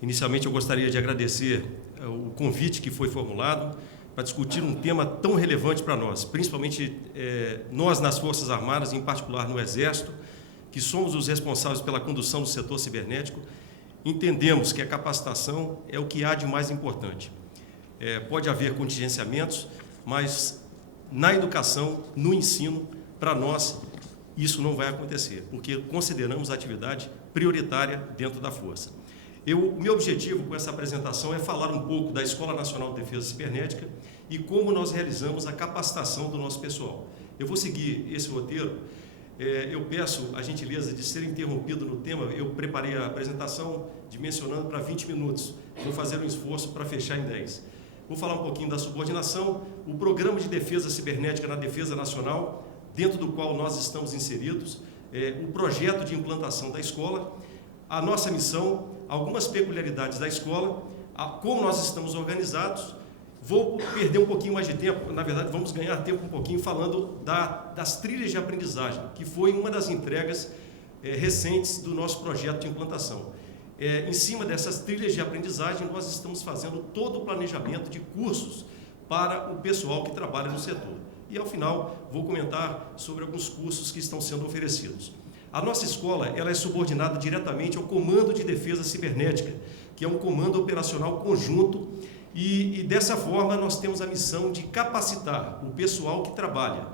Inicialmente, eu gostaria de agradecer o convite que foi formulado para discutir um tema tão relevante para nós, principalmente nós nas Forças Armadas, em particular no Exército, que somos os responsáveis pela condução do setor cibernético. Entendemos que a capacitação é o que há de mais importante. Pode haver contingenciamentos, mas na educação, no ensino, para nós, isso não vai acontecer, porque consideramos a atividade prioritária dentro da Força. O meu objetivo com essa apresentação é falar um pouco da Escola Nacional de Defesa Cibernética e como nós realizamos a capacitação do nosso pessoal. Eu vou seguir esse roteiro. Eu peço a gentileza de ser interrompido no tema. Eu preparei a apresentação dimensionando para 20 minutos. Vou fazer um esforço para fechar em 10. Vou falar um pouquinho da subordinação, o Programa de Defesa Cibernética na Defesa Nacional, dentro do qual nós estamos inseridos, o projeto de implantação da escola, a nossa missão, algumas peculiaridades da escola, como nós estamos organizados. Vou perder um pouquinho mais de tempo, na verdade vamos ganhar tempo um pouquinho falando das trilhas de aprendizagem, que foi uma das entregas recentes do nosso projeto de implantação. Em cima dessas trilhas de aprendizagem, nós estamos fazendo todo o planejamento de cursos para o pessoal que trabalha no setor. E, ao final, vou comentar sobre alguns cursos que estão sendo oferecidos. A nossa escola ela é subordinada diretamente ao Comando de Defesa Cibernética, que é um comando operacional conjunto, e dessa forma nós temos a missão de capacitar o pessoal que trabalha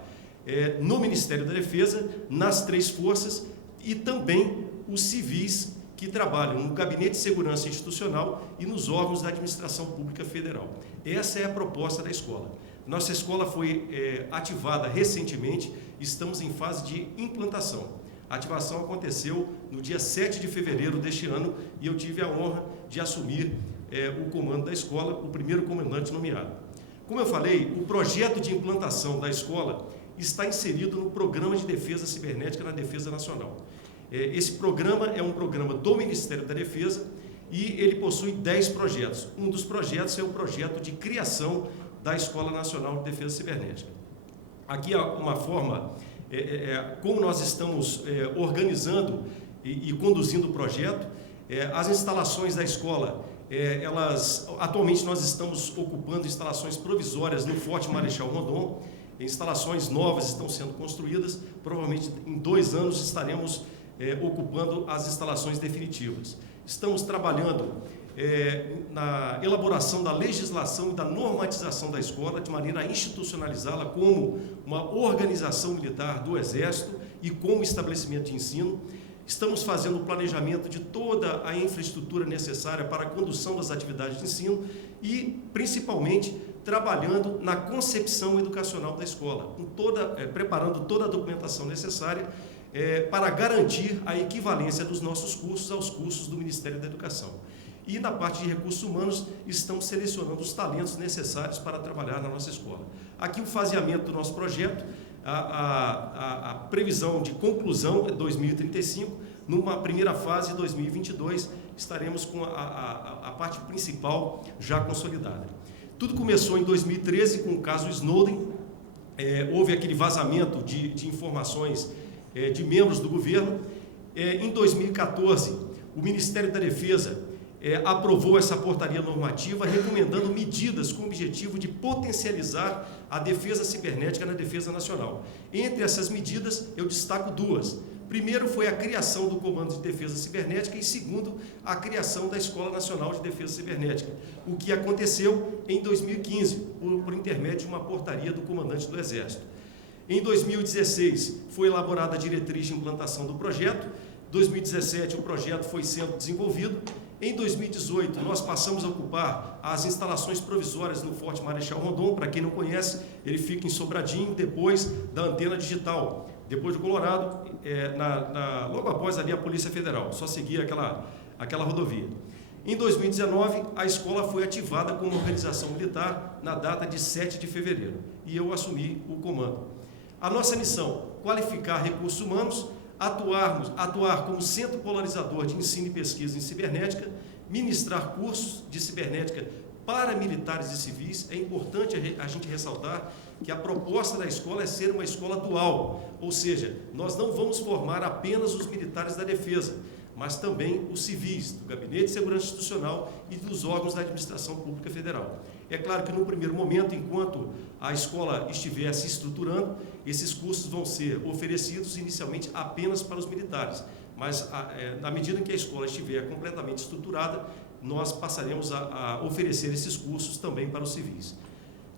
no Ministério da Defesa, nas 3 forças, e também os civis que trabalham no Gabinete de Segurança Institucional e nos órgãos da Administração Pública Federal. Essa é a proposta da escola. Nossa escola foi ativada recentemente, estamos em fase de implantação. A ativação aconteceu no dia 7 de fevereiro deste ano e eu tive a honra de assumir o comando da escola, o primeiro comandante nomeado. Como eu falei, o projeto de implantação da escola está inserido no Programa de Defesa Cibernética na Defesa Nacional. Esse programa é um programa do Ministério da Defesa e ele possui 10 projetos. Um dos projetos é o projeto de criação da Escola Nacional de Defesa Cibernética. Aqui há uma forma, como nós estamos organizando e conduzindo o projeto. As instalações da escola, atualmente nós estamos ocupando instalações provisórias no Forte Marechal Rondon. Instalações novas estão sendo construídas, provavelmente em 2 anos estaremos ocupando as instalações definitivas. Estamos trabalhando na elaboração da legislação e da normatização da escola, de maneira a institucionalizá-la como uma organização militar do Exército e como estabelecimento de ensino. Estamos fazendo o planejamento de toda a infraestrutura necessária para a condução das atividades de ensino e, principalmente, trabalhando na concepção educacional da escola, preparando toda a documentação necessária para garantir a equivalência dos nossos cursos aos cursos do Ministério da Educação. E na parte de recursos humanos, estamos selecionando os talentos necessários para trabalhar na nossa escola. Aqui o faseamento do nosso projeto, a previsão de conclusão é 2035, numa primeira fase, 2022, estaremos com a parte principal já consolidada. Tudo começou em 2013 com o caso Snowden, houve aquele vazamento de informações de membros do governo. Em 2014, o Ministério da Defesa aprovou essa portaria normativa recomendando medidas com o objetivo de potencializar a defesa cibernética na defesa nacional. Entre essas medidas, eu destaco 2. Primeiro foi a criação do Comando de Defesa Cibernética e segundo, a criação da Escola Nacional de Defesa Cibernética, o que aconteceu em 2015, por intermédio de uma portaria do comandante do Exército. Em 2016, foi elaborada a diretriz de implantação do projeto. Em 2017, o projeto foi sendo desenvolvido. Em 2018, nós passamos a ocupar as instalações provisórias no Forte Marechal Rondon. Para quem não conhece, ele fica em Sobradinho, depois da Antena Digital. Depois do Colorado, logo após ali a Polícia Federal, só seguia aquela rodovia. Em 2019, a escola foi ativada como organização militar na data de 7 de fevereiro e eu assumi o comando. A nossa missão, qualificar recursos humanos, atuar como centro polarizador de ensino e pesquisa em cibernética, ministrar cursos de cibernética para militares e civis. É importante a gente ressaltar que a proposta da escola é ser uma escola dual, ou seja, nós não vamos formar apenas os militares da defesa, mas também os civis, do Gabinete de Segurança Institucional e dos órgãos da Administração Pública Federal. É claro que no primeiro momento, enquanto a escola estiver se estruturando, esses cursos vão ser oferecidos inicialmente apenas para os militares, mas na medida em que a escola estiver completamente estruturada, nós passaremos a oferecer esses cursos também para os civis.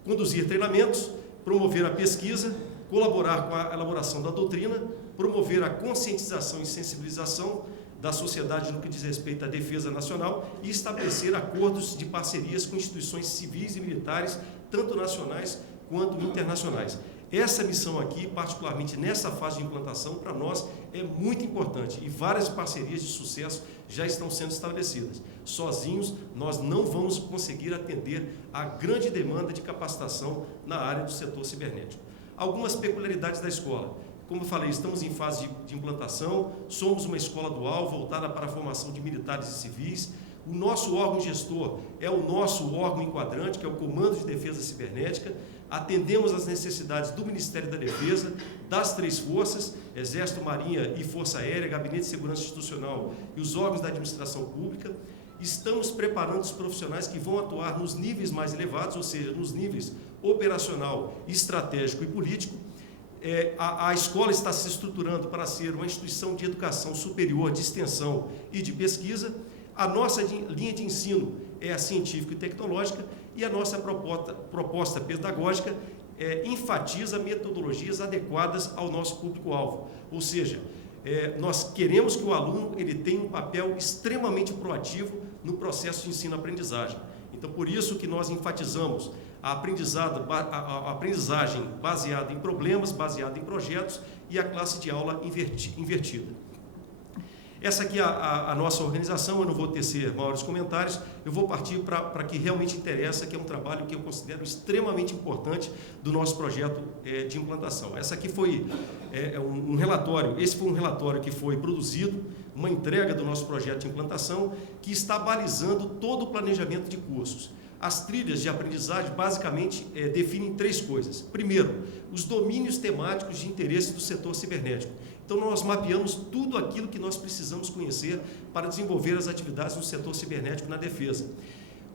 Conduzir treinamentos, promover a pesquisa, colaborar com a elaboração da doutrina, promover a conscientização e sensibilização da sociedade no que diz respeito à defesa nacional e estabelecer acordos de parcerias com instituições civis e militares, tanto nacionais quanto internacionais. Essa missão aqui, particularmente nessa fase de implantação, para nós é muito importante e várias parcerias de sucesso já estão sendo estabelecidas. Sozinhos, nós não vamos conseguir atender a grande demanda de capacitação na área do setor cibernético. Algumas peculiaridades da escola. Como eu falei, estamos em fase de implantação, somos uma escola dual voltada para a formação de militares e civis. O nosso órgão gestor é o nosso órgão enquadrante, que é o Comando de Defesa Cibernética. Atendemos às necessidades do Ministério da Defesa, das três forças, Exército, Marinha e Força Aérea, Gabinete de Segurança Institucional e os órgãos da administração pública. Estamos preparando os profissionais que vão atuar nos níveis mais elevados, ou seja, nos níveis operacional, estratégico e político. A escola está se estruturando para ser uma instituição de educação superior, de extensão e de pesquisa. A nossa linha de ensino é a científica e tecnológica e a nossa proposta pedagógica enfatiza metodologias adequadas ao nosso público-alvo. Ou seja, nós queremos que o aluno ele tenha um papel extremamente proativo no processo de ensino-aprendizagem. Então, por isso que nós enfatizamos a aprendizagem baseada em problemas, baseada em projetos e a classe de aula invertida. Essa aqui é a nossa organização, eu não vou tecer maiores comentários, eu vou partir para que realmente interessa, que é um trabalho que eu considero extremamente importante do nosso projeto de implantação. Essa aqui foi um relatório, esse foi um relatório que foi produzido, uma entrega do nosso projeto de implantação, que está balizando todo o planejamento de cursos. As trilhas de aprendizagem basicamente definem três coisas. Primeiro, os domínios temáticos de interesse do setor cibernético. Então, nós mapeamos tudo aquilo que nós precisamos conhecer para desenvolver as atividades no setor cibernético na defesa.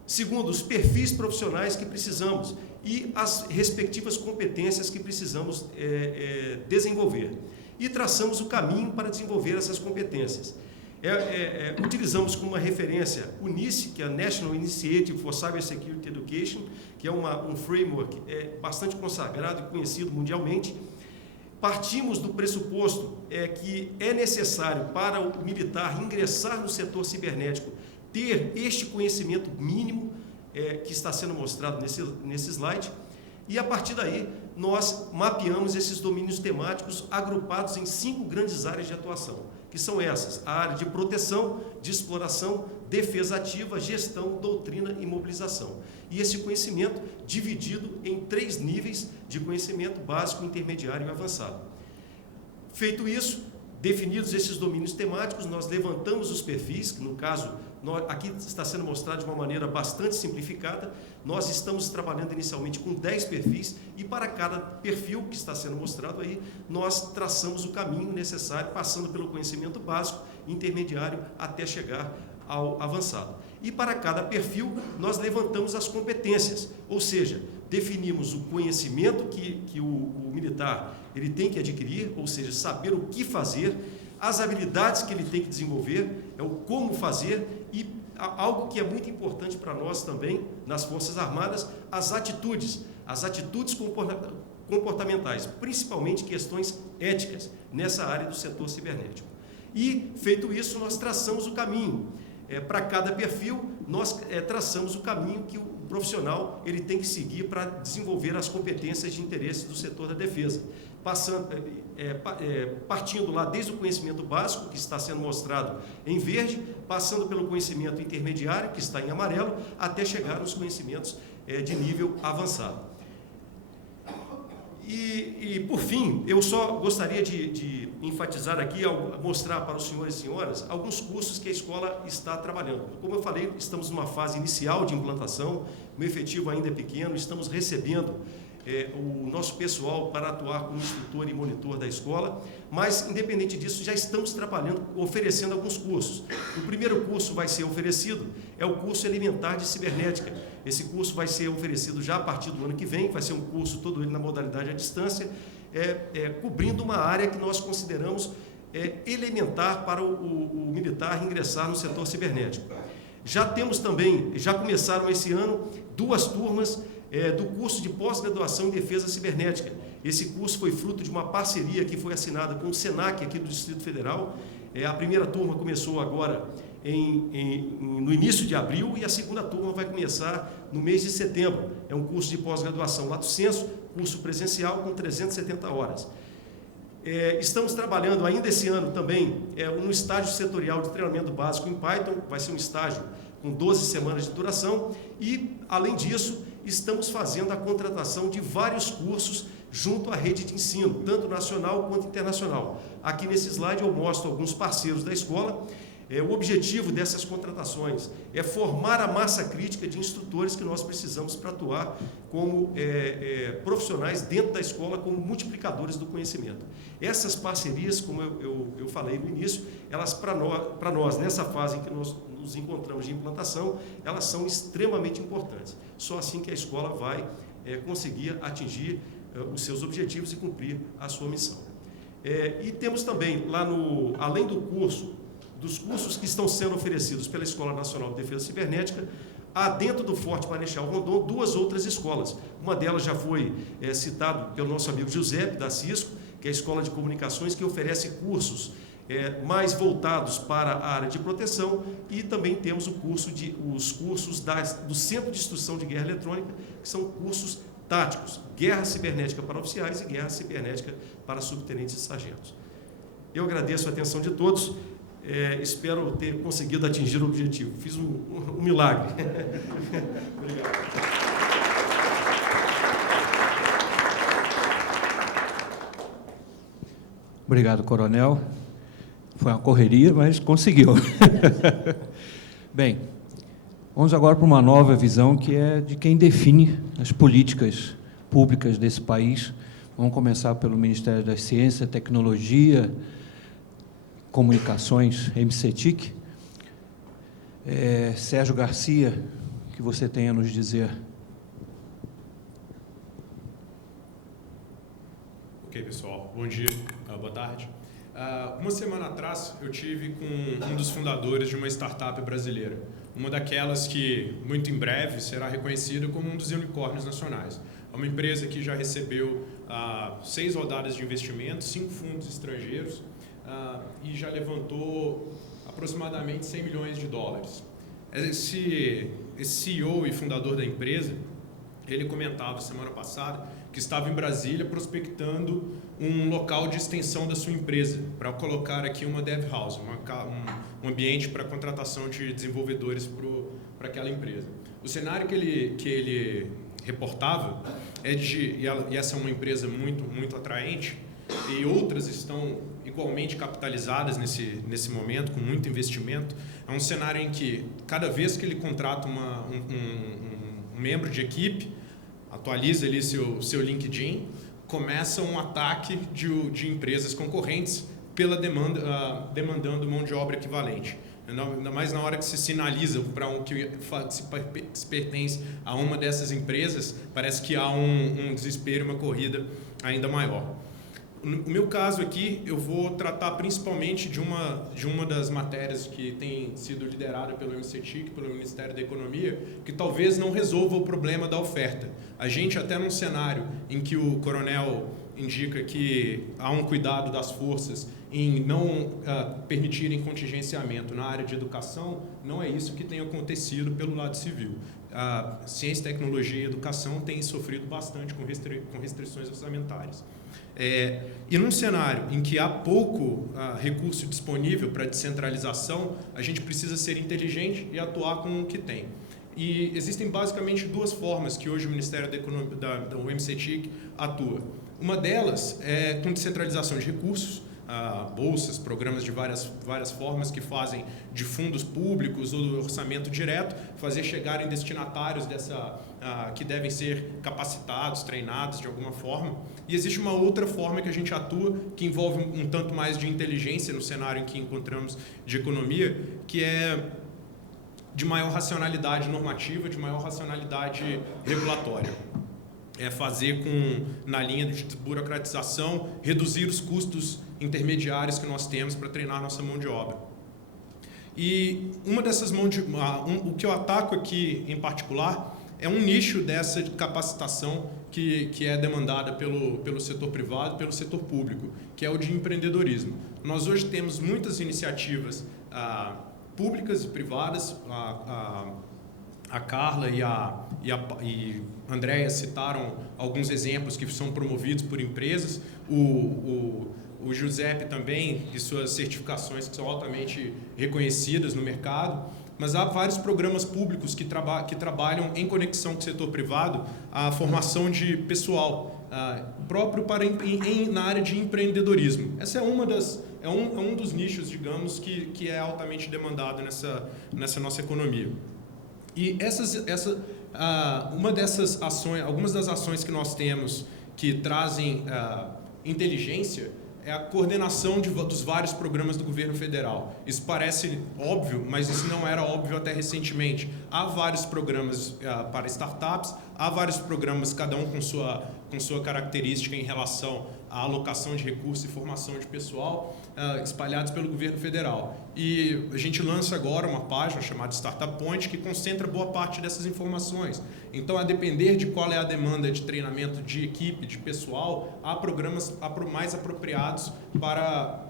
Segundo, os perfis profissionais que precisamos e as respectivas competências que precisamos desenvolver. E traçamos o caminho para desenvolver essas competências. Utilizamos como uma referência o NICE, que é a National Initiative for Cybersecurity Education, que é um framework bastante consagrado e conhecido mundialmente. Partimos do pressuposto que é necessário para o militar ingressar no setor cibernético ter este conhecimento mínimo que está sendo mostrado nesse slide, e a partir daí nós mapeamos esses domínios temáticos agrupados em 5 grandes áreas de atuação, que são essas: a área de proteção, de exploração, defesa ativa, gestão, doutrina e mobilização. E esse conhecimento dividido em 3 níveis de conhecimento: básico, intermediário e avançado. Feito isso, definidos esses domínios temáticos, nós levantamos os perfis, que no caso, aqui está sendo mostrado de uma maneira bastante simplificada. Nós estamos trabalhando inicialmente com 10 perfis e para cada perfil que está sendo mostrado aí, nós traçamos o caminho necessário, passando pelo conhecimento básico, intermediário, até chegar ao avançado. E para cada perfil, nós levantamos as competências, ou seja, definimos o conhecimento que o militar ele tem que adquirir, ou seja, saber o que fazer, as habilidades que ele tem que desenvolver, o como fazer, e algo que é muito importante para nós também, nas Forças Armadas, as atitudes comportamentais, principalmente questões éticas, nessa área do setor cibernético. E, feito isso, nós traçamos o caminho. Para cada perfil, nós traçamos o caminho que o profissional ele tem que seguir para desenvolver as competências de interesse do setor da defesa. Partindo lá desde o conhecimento básico, que está sendo mostrado em verde, passando pelo conhecimento intermediário, que está em amarelo, até chegar nos conhecimentos de nível avançado. E, por fim, eu só gostaria de enfatizar aqui, mostrar para os senhores e senhoras, alguns cursos que a escola está trabalhando. Como eu falei, estamos numa fase inicial de implantação, o efetivo ainda é pequeno, estamos recebendo o nosso pessoal para atuar como instrutor e monitor da escola, mas, independente disso, já estamos trabalhando, oferecendo alguns cursos. O primeiro curso vai ser oferecido, é o curso elementar de cibernética. Esse curso vai ser oferecido já a partir do ano que vem, vai ser um curso todo ele na modalidade à distância, cobrindo uma área que nós consideramos elementar para o militar ingressar no setor cibernético. Já temos também, já começaram esse ano, 2 turmas do curso de pós-graduação em defesa cibernética. Esse curso foi fruto de uma parceria que foi assinada com o SENAC aqui do Distrito Federal. A primeira turma começou agora no início de abril e a segunda turma vai começar no mês de setembro. É um curso de pós-graduação lato sensu, curso presencial com 370 horas. Estamos trabalhando ainda esse ano também no estágio setorial de treinamento básico em Python, vai ser um estágio com 12 semanas de duração e, além disso, estamos fazendo a contratação de vários cursos junto à rede de ensino, tanto nacional quanto internacional. Aqui nesse slide eu mostro alguns parceiros da escola. O objetivo dessas contratações é formar a massa crítica de instrutores que nós precisamos para atuar como profissionais dentro da escola, como multiplicadores do conhecimento. Essas parcerias, como eu falei no início, elas para nós, nessa fase em que nós nos encontramos de implantação, elas são extremamente importantes. Só assim que a escola vai conseguir atingir os seus objetivos e cumprir a sua missão. E temos também, além do curso, dos cursos que estão sendo oferecidos pela Escola Nacional de Defesa Cibernética, há dentro do Forte Marechal Rondon 2 outras escolas. Uma delas já foi citada pelo nosso amigo Giuseppe, da Cisco, que é a Escola de Comunicações, que oferece cursos mais voltados para a área de proteção, e também temos os cursos do Centro de Instrução de Guerra Eletrônica, que são cursos táticos, guerra cibernética para oficiais e guerra cibernética para subtenentes e sargentos. Eu agradeço a atenção de todos. Espero ter conseguido atingir o objetivo. Fiz um milagre. Obrigado. Obrigado, coronel. Foi uma correria, mas conseguiu. Bem, vamos agora para uma nova visão, que é de quem define as políticas públicas desse país. Vamos começar pelo Ministério da Ciência, Tecnologia, Comunicações, MCTIC. Sérgio Garcia, o que você tem a nos dizer? Ok, pessoal. Bom dia, boa tarde. Uma semana atrás, eu tive com um dos fundadores de uma startup brasileira, uma daquelas que, muito em breve, será reconhecida como um dos unicórnios nacionais. É uma empresa que já recebeu 6 rodadas de investimento, 5 fundos estrangeiros, e já levantou aproximadamente 100 milhões de dólares. Esse CEO e fundador da empresa, ele comentava semana passada que estava em Brasília prospectando um local de extensão da sua empresa, para colocar aqui uma dev house, um ambiente para contratação de desenvolvedores para aquela empresa. O cenário que ele reportava e essa é uma empresa muito, muito atraente, e outras estão igualmente capitalizadas nesse momento, com muito investimento. É um cenário em que, cada vez que ele contrata um membro de equipe, atualiza ali seu LinkedIn, começa um ataque de empresas concorrentes demandando mão de obra equivalente. Ainda mais na hora que se sinaliza para que se pertence a uma dessas empresas, parece que há um desespero, uma corrida ainda maior. No meu caso aqui, eu vou tratar principalmente de uma das matérias que tem sido liderada pelo MCTIC, pelo Ministério da Economia, que talvez não resolva o problema da oferta. A gente, até num cenário em que o coronel indica que há um cuidado das forças em não permitirem contingenciamento na área de educação, não é isso que tem acontecido pelo lado civil. A ciência, tecnologia e educação têm sofrido bastante com restrições orçamentárias. E num cenário em que há pouco recurso disponível para descentralização, a gente precisa ser inteligente e atuar com o que tem. E existem basicamente 2 formas que hoje o Ministério da Economia, o MCTIC, atua. Uma delas é com descentralização de recursos, bolsas, programas de várias formas que fazem de fundos públicos ou do orçamento direto, fazer chegar em destinatários que devem ser capacitados, treinados de alguma forma. E existe uma outra forma que a gente atua, que envolve um tanto mais de inteligência no cenário em que encontramos de economia, que é de maior racionalidade normativa, de maior racionalidade regulatória. É fazer na linha de burocratização, reduzir os custos intermediários que nós temos para treinar nossa mão de obra. E uma dessas o que eu ataco aqui em particular é um nicho dessa capacitação que é demandada pelo setor privado e pelo setor público, que é o de empreendedorismo. Nós hoje temos muitas iniciativas públicas e privadas. A Carla e a Andréia citaram alguns exemplos que são promovidos por empresas. O Giuseppe também, e suas certificações que são altamente reconhecidas no mercado. Mas há vários programas públicos que trabalham em conexão com o setor privado a formação de pessoal próprio na área de empreendedorismo. Essa é um dos nichos, digamos, que é altamente demandado nessa nossa economia. E algumas das ações que nós temos que trazem inteligência é a coordenação dos vários programas do governo federal. Isso parece óbvio, mas isso não era óbvio até recentemente. Há vários programas para startups, há vários programas, cada um com sua característica em relação à alocação de recursos e formação de pessoal, espalhados pelo governo federal. E a gente lança agora uma página chamada Startup Point, que concentra boa parte dessas informações. Então, a depender de qual é a demanda de treinamento de equipe, de pessoal, há programas mais apropriados para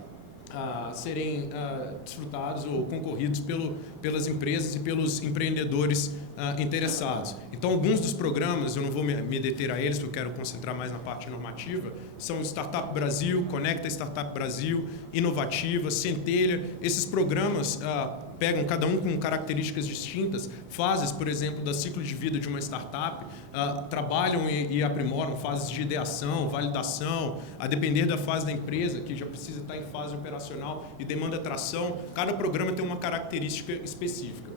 serem desfrutados ou concorridos pelas empresas e pelos empreendedores interessados. Então, alguns dos programas, eu não vou me deter a eles, porque eu quero concentrar mais na parte normativa, são Startup Brasil, Conecta Startup Brasil, Inovativa, Centelha. Esses programas pegam cada um com características distintas, fases, por exemplo, do ciclo de vida de uma startup, trabalham e aprimoram fases de ideação, validação, a depender da fase da empresa, que já precisa estar em fase operacional e demanda tração. Cada programa tem uma característica específica.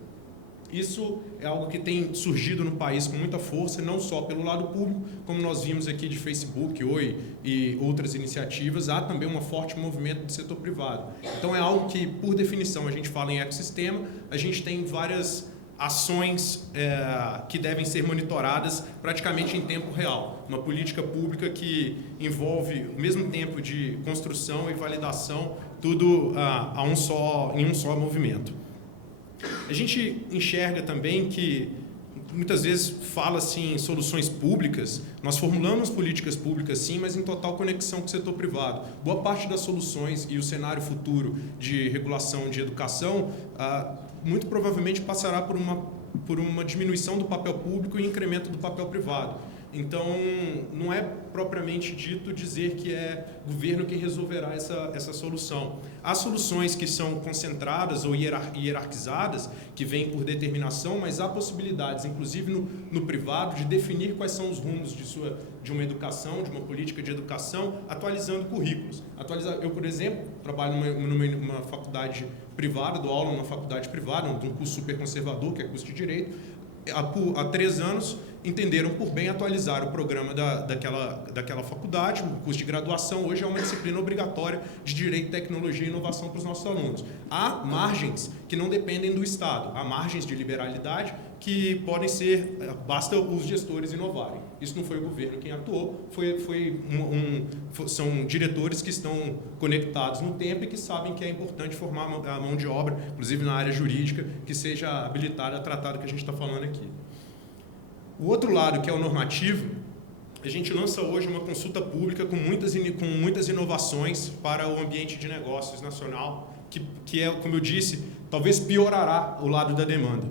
Isso é algo que tem surgido no país com muita força, não só pelo lado público, como nós vimos aqui de Facebook, Oi e outras iniciativas, há também um forte movimento do setor privado. Então é algo que, por definição, a gente fala em ecossistema, a gente tem várias ações que devem ser monitoradas praticamente em tempo real. Uma política pública que envolve o mesmo tempo de construção e validação, tudo em um só movimento. A gente enxerga também que muitas vezes fala-se em soluções públicas, nós formulamos políticas públicas sim, mas em total conexão com o setor privado. Boa parte das soluções e o cenário futuro de regulação de educação muito provavelmente passará por uma diminuição do papel público e incremento do papel privado. Então, não é propriamente dito dizer que é o governo que resolverá essa solução. Há soluções que são concentradas ou hierarquizadas, que vêm por determinação, mas há possibilidades, inclusive no privado, de definir quais são os rumos de uma educação, de uma política de educação, atualizando currículos. Eu, por exemplo, trabalho numa faculdade privada, dou aula numa faculdade privada, de um curso super conservador, que é curso de Direito. Há 3 anos, entenderam por bem atualizar o programa daquela faculdade, o curso de graduação. Hoje é uma disciplina obrigatória de Direito, Tecnologia e Inovação para os nossos alunos. Há margens que não dependem do Estado, há margens de liberalidade que podem ser, basta os gestores inovarem. Isso não foi o governo quem atuou, são diretores que estão conectados no tempo e que sabem que é importante formar a mão de obra, inclusive na área jurídica, que seja habilitada a tratar do que a gente está falando aqui. O outro lado, que é o normativo, a gente lança hoje uma consulta pública com muitas inovações para o ambiente de negócios nacional, que é, como eu disse, talvez piorará o lado da demanda,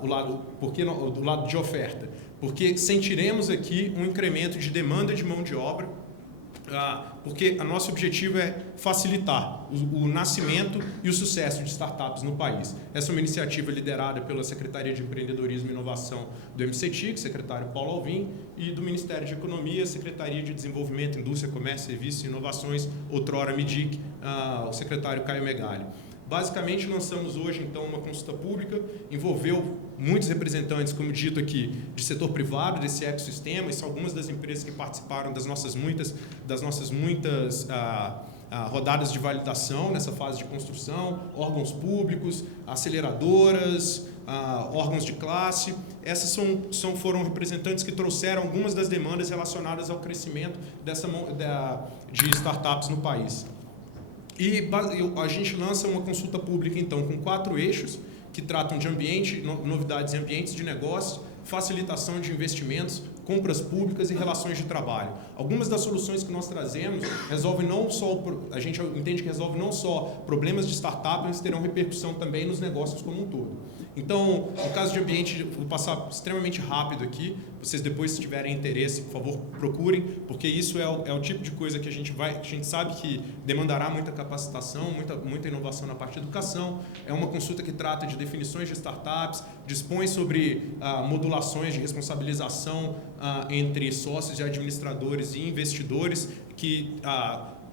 o lado de oferta, porque sentiremos aqui um incremento de demanda de mão de obra porque o nosso objetivo é facilitar o nascimento e o sucesso de startups no país. Essa é uma iniciativa liderada pela Secretaria de Empreendedorismo e Inovação do MCTIC, secretário Paulo Alvim, e do Ministério de Economia, Secretaria de Desenvolvimento, Indústria, Comércio, Serviços e Inovações, outrora MIDIC, o secretário Caio Megali. Basicamente, lançamos hoje, então, uma consulta pública, envolveu muitos representantes, como dito aqui, de setor privado, desse ecossistema, e são algumas das empresas que participaram das nossas muitas rodadas de validação nessa fase de construção, órgãos públicos, aceleradoras, órgãos de classe. Essas foram representantes que trouxeram algumas das demandas relacionadas ao crescimento de startups no país. E a gente lança uma consulta pública, então, com 4 eixos que tratam de ambiente, novidades em ambientes de negócio, facilitação de investimentos, compras públicas e relações de trabalho. Algumas das soluções que nós trazemos resolvem não só, a gente entende que resolve não só problemas de startup, mas terão repercussão também nos negócios como um todo. Então, no caso de ambiente, vou passar extremamente rápido aqui. Vocês depois, se tiverem interesse, por favor, procurem, porque isso é o tipo de coisa que a gente sabe que demandará muita capacitação, muita inovação na parte de educação. É uma consulta que trata de definições de startups, dispõe sobre modulações de responsabilização entre sócios e administradores e investidores, que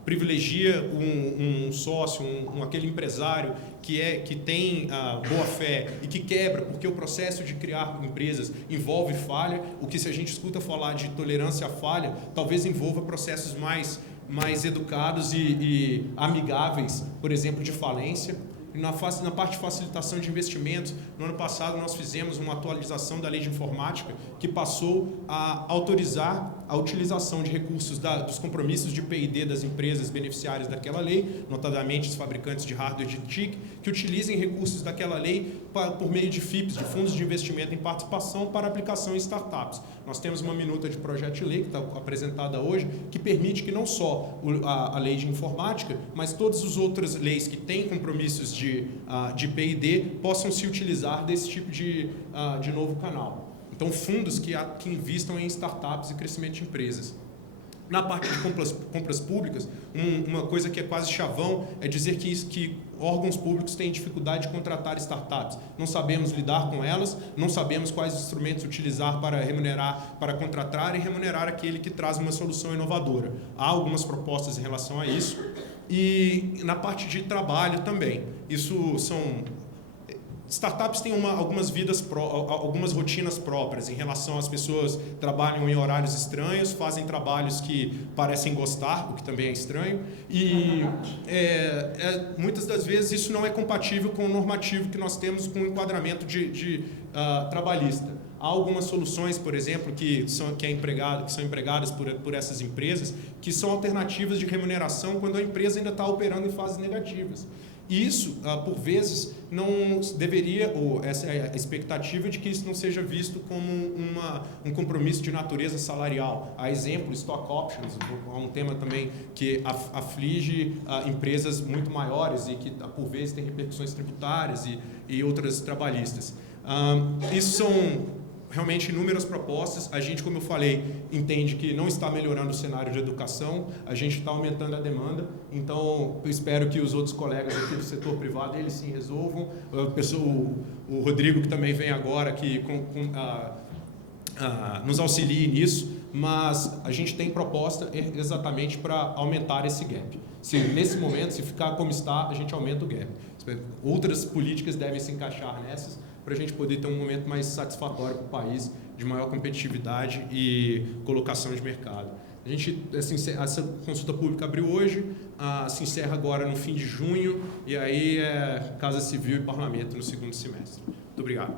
privilegia um sócio, aquele empresário que tem boa fé e que quebra, porque o processo de criar empresas envolve falha. O que, se a gente escuta falar de tolerância à falha, talvez envolva processos mais educados e amigáveis, por exemplo, de falência. Na parte de facilitação de investimentos, no ano passado nós fizemos uma atualização da lei de informática que passou a autorizar a utilização de recursos dos compromissos de P&D das empresas beneficiárias daquela lei, notadamente os fabricantes de hardware de TIC, que utilizem recursos daquela lei por meio de FIPs, de fundos de investimento em participação, para aplicação em startups. Nós temos uma minuta de projeto de lei que está apresentada hoje, que permite que não só a lei de informática, mas todas as outras leis que têm compromissos de P&D possam se utilizar desse tipo de novo canal. Então, fundos que investam em startups e crescimento de empresas. Na parte de compras públicas, uma coisa que é quase chavão é dizer que órgãos públicos têm dificuldade de contratar startups. Não sabemos lidar com elas, não sabemos quais instrumentos utilizar para remunerar, para contratar e remunerar aquele que traz uma solução inovadora. Há algumas propostas em relação a isso. E na parte de trabalho também. Startups têm algumas rotinas próprias em relação às pessoas que trabalham em horários estranhos, fazem trabalhos que parecem gostar, o que também é estranho, e muitas das vezes isso não é compatível com o normativo que nós temos com o enquadramento trabalhista. Há algumas soluções, por exemplo, que são empregadas por essas empresas, que são alternativas de remuneração quando a empresa ainda está operando em fases negativas. E isso, por vezes, não deveria, ou essa é a expectativa de que isso não seja visto como um compromisso de natureza salarial. Há exemplo, stock options, é um tema também que aflige empresas muito maiores e que, por vezes, tem repercussões tributárias e outras trabalhistas. Isso são realmente inúmeras propostas. A gente, como eu falei, entende que não está melhorando o cenário de educação, a gente está aumentando a demanda, então eu espero que os outros colegas aqui do setor privado, eles sim resolvam. O Rodrigo, que também vem agora, que nos auxilie nisso, mas a gente tem proposta exatamente para aumentar esse gap. Nesse momento, se ficar como está, a gente aumenta o gap. Outras políticas devem se encaixar nessas, para a gente poder ter um momento mais satisfatório para o país, de maior competitividade e colocação de mercado. Essa consulta pública abriu hoje, se encerra agora no fim de junho, e aí é Casa Civil e Parlamento no segundo semestre. Muito obrigado.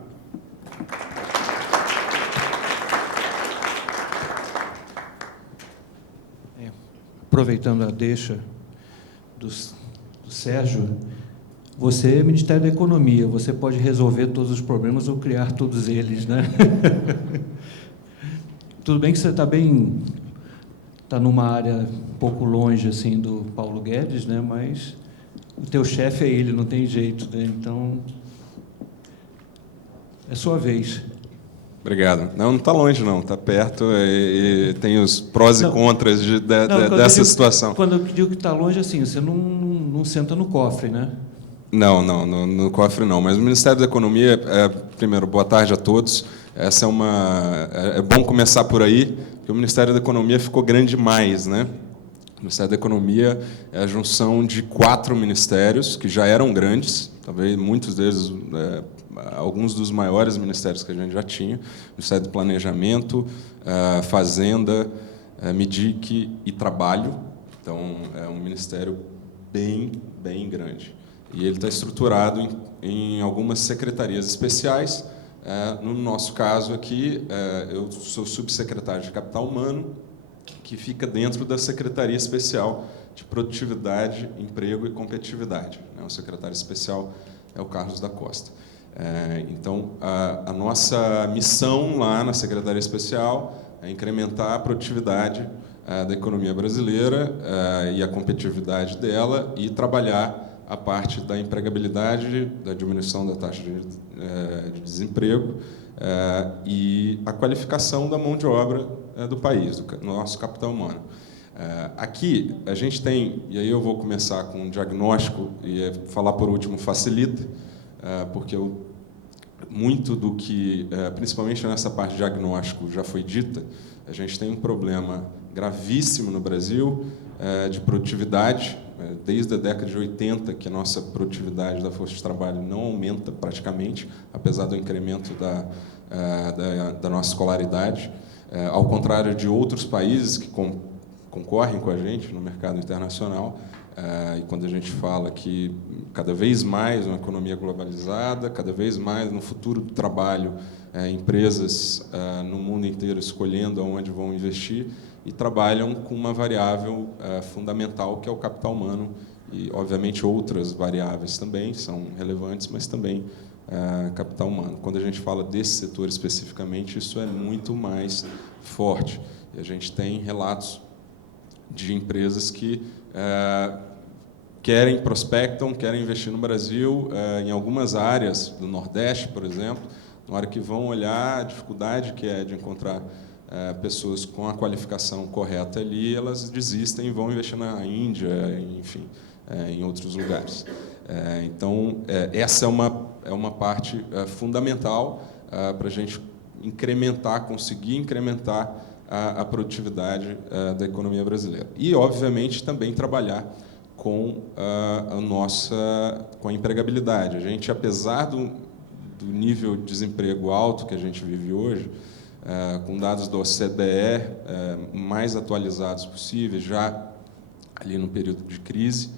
Aproveitando a deixa do Sérgio, você é Ministério da Economia, você pode resolver todos os problemas ou criar todos eles, né? Tudo bem que você está numa área um pouco longe assim do Paulo Guedes, né? Mas o teu chefe é ele, não tem jeito, né? Então é sua vez. Obrigado. Não está longe, não. Está perto e tem os prós e contras dessa situação. Quando eu digo que está longe, assim, você não senta no cofre, né? Não, no cofre não. Mas o Ministério da Economia, primeiro, boa tarde a todos. Essa é bom começar por aí, porque o Ministério da Economia ficou grande demais, né? O Ministério da Economia é a junção de 4 ministérios que já eram grandes, talvez muitos deles, alguns dos maiores ministérios que a gente já tinha: Ministério do Planejamento, Fazenda, MDIC e Trabalho. Então, é um ministério bem grande. E ele está estruturado em algumas secretarias especiais. No nosso caso aqui, eu sou subsecretário de Capital Humano, que fica dentro da Secretaria Especial de Produtividade, Emprego e Competitividade. O secretário especial é o Carlos da Costa. Então, a nossa missão lá na Secretaria Especial é incrementar a produtividade da economia brasileira e a competitividade dela, e trabalhar a parte da empregabilidade, da diminuição da taxa de desemprego e a qualificação da mão de obra do país, do nosso capital humano. Aqui a gente tem, e aí eu vou começar com um diagnóstico, e falar por último facilita, porque muito do que, principalmente nessa parte de diagnóstico, já foi dita. A gente tem um problema gravíssimo no Brasil de produtividade. Desde a década de 80 que a nossa produtividade da força de trabalho não aumenta praticamente, apesar do incremento da nossa escolaridade, ao contrário de outros países que concorrem com a gente no mercado internacional. E quando a gente fala que cada vez mais uma economia globalizada, cada vez mais no futuro do trabalho, empresas no mundo inteiro escolhendo aonde vão investir, e trabalham com uma variável fundamental, que é o capital humano, e, obviamente, outras variáveis também são relevantes, mas também capital humano. Quando a gente fala desse setor especificamente, isso é muito mais forte. E a gente tem relatos de empresas que prospectam, querem investir no Brasil, em algumas áreas do Nordeste, por exemplo, na hora que vão olhar a dificuldade que é de encontrar pessoas com a qualificação correta ali, elas desistem e vão investir na Índia, enfim, em outros lugares. Então, essa é uma parte fundamental para a gente conseguir incrementar a produtividade da economia brasileira. E, obviamente, também trabalhar com a empregabilidade. A gente, apesar do nível de desemprego alto que a gente vive hoje, com dados do OCDE mais atualizados possíveis, já ali no período de crise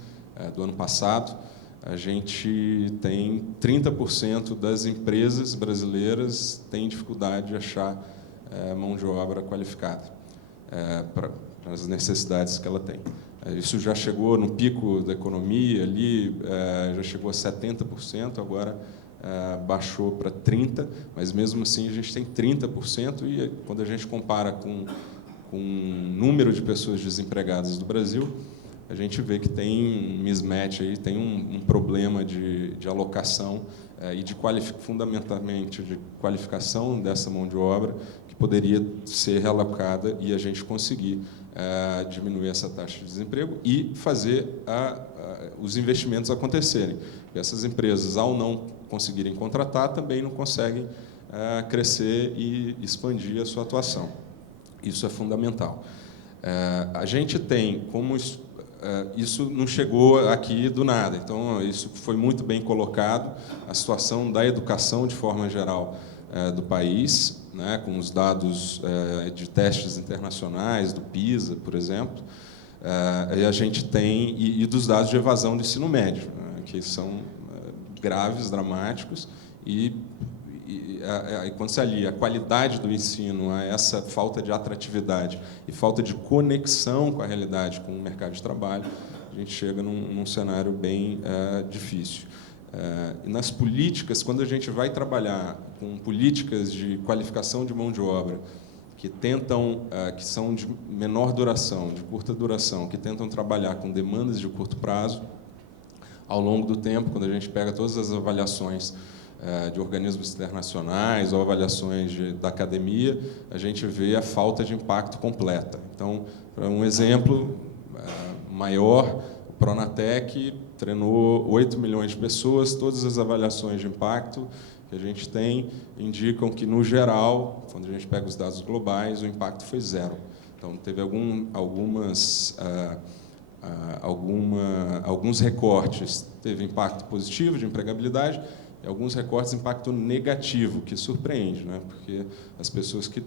do ano passado, a gente tem 30% das empresas brasileiras têm dificuldade de achar mão de obra qualificada para as necessidades que ela tem. Isso já chegou no pico da economia, ali já chegou a 70%, agora baixou para 30%, mas mesmo assim a gente tem 30%, e quando a gente compara com o número de pessoas desempregadas do Brasil, a gente vê que tem um mismatch aí, tem um problema de alocação e fundamentalmente de qualificação dessa mão de obra, que poderia ser realocada e a gente conseguir diminuir essa taxa de desemprego e fazer os investimentos acontecerem. Porque essas empresas, ao não conseguirem contratar, também não conseguem crescer e expandir a sua atuação. Isso é fundamental. A gente tem como isso não chegou aqui do nada, então isso foi muito bem colocado, a situação da educação de forma geral do país, né, com os dados de testes internacionais, do PISA, por exemplo, e a gente tem, e dos dados de evasão do ensino médio, né, que são graves, dramáticos, e quando se alia a qualidade do ensino a essa falta de atratividade e falta de conexão com a realidade, com o mercado de trabalho, a gente chega num cenário bem difícil. E nas políticas, quando a gente vai trabalhar com políticas de qualificação de mão de obra que são de menor duração, de curta duração, que tentam trabalhar com demandas de curto prazo, ao longo do tempo, quando a gente pega todas as avaliações de organismos internacionais ou avaliações da academia, a gente vê a falta de impacto completa. Então, para um exemplo maior, o Pronatec treinou 8 milhões de pessoas, todas as avaliações de impacto que a gente tem indicam que, no geral, quando a gente pega os dados globais, o impacto foi zero. Então, teve alguns recortes, teve impacto positivo de empregabilidade, e alguns recortes impacto negativo, que surpreende, né? Porque as pessoas que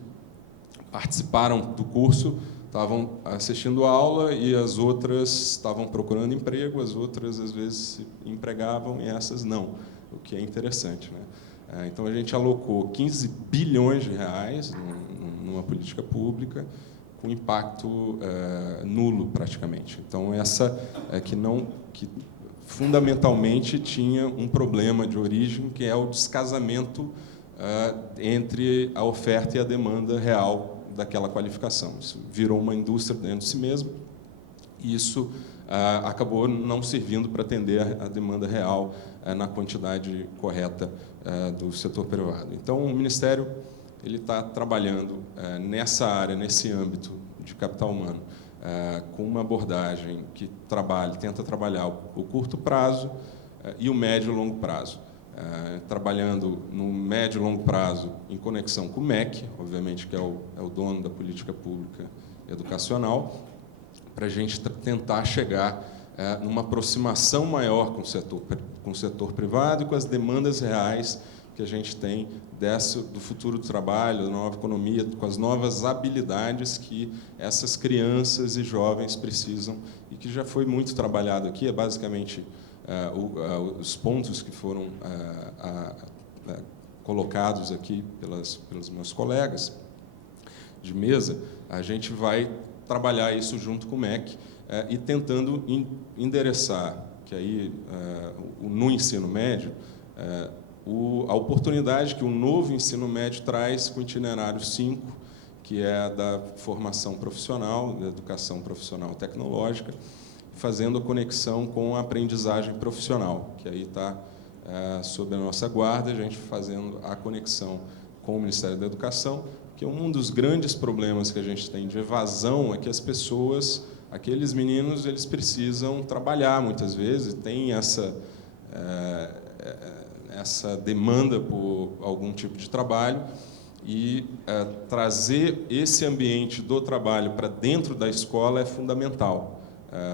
participaram do curso estavam assistindo a aula e as outras estavam procurando emprego, as outras, às vezes, se empregavam e essas não, o que é interessante, né? Então, a gente alocou 15 bilhões de reais numa política pública com impacto nulo, praticamente. Então, essa é que fundamentalmente tinha um problema de origem, que é o descasamento entre a oferta e a demanda real daquela qualificação. Isso virou uma indústria dentro de si mesmo, e isso acabou não servindo para atender a demanda real na quantidade correta do setor privado. Então, o Ministério está trabalhando nessa área, nesse âmbito de capital humano, com uma abordagem que tenta trabalhar o curto prazo e o médio e longo prazo. Trabalhando no médio e longo prazo em conexão com o MEC, obviamente, que é o dono da política pública educacional, para a gente tentar chegar numa aproximação maior com o setor privado e com as demandas reais que a gente tem do futuro do trabalho, da nova economia, com as novas habilidades que essas crianças e jovens precisam e que já foi muito trabalhado aqui. É basicamente os pontos que foram colocados aqui pelos meus colegas de mesa. A gente vai trabalhar isso junto com o MEC e tentando endereçar que aí no ensino médio a oportunidade que o novo ensino médio traz com o itinerário 5, que é da formação profissional, da educação profissional tecnológica, fazendo a conexão com a aprendizagem profissional, que aí está sob a nossa guarda, a gente fazendo a conexão com o Ministério da Educação, que um dos grandes problemas que a gente tem de evasão é que as pessoas, aqueles meninos, eles precisam trabalhar muitas vezes, tem essa demanda por algum tipo de trabalho, e trazer esse ambiente do trabalho para dentro da escola é fundamental,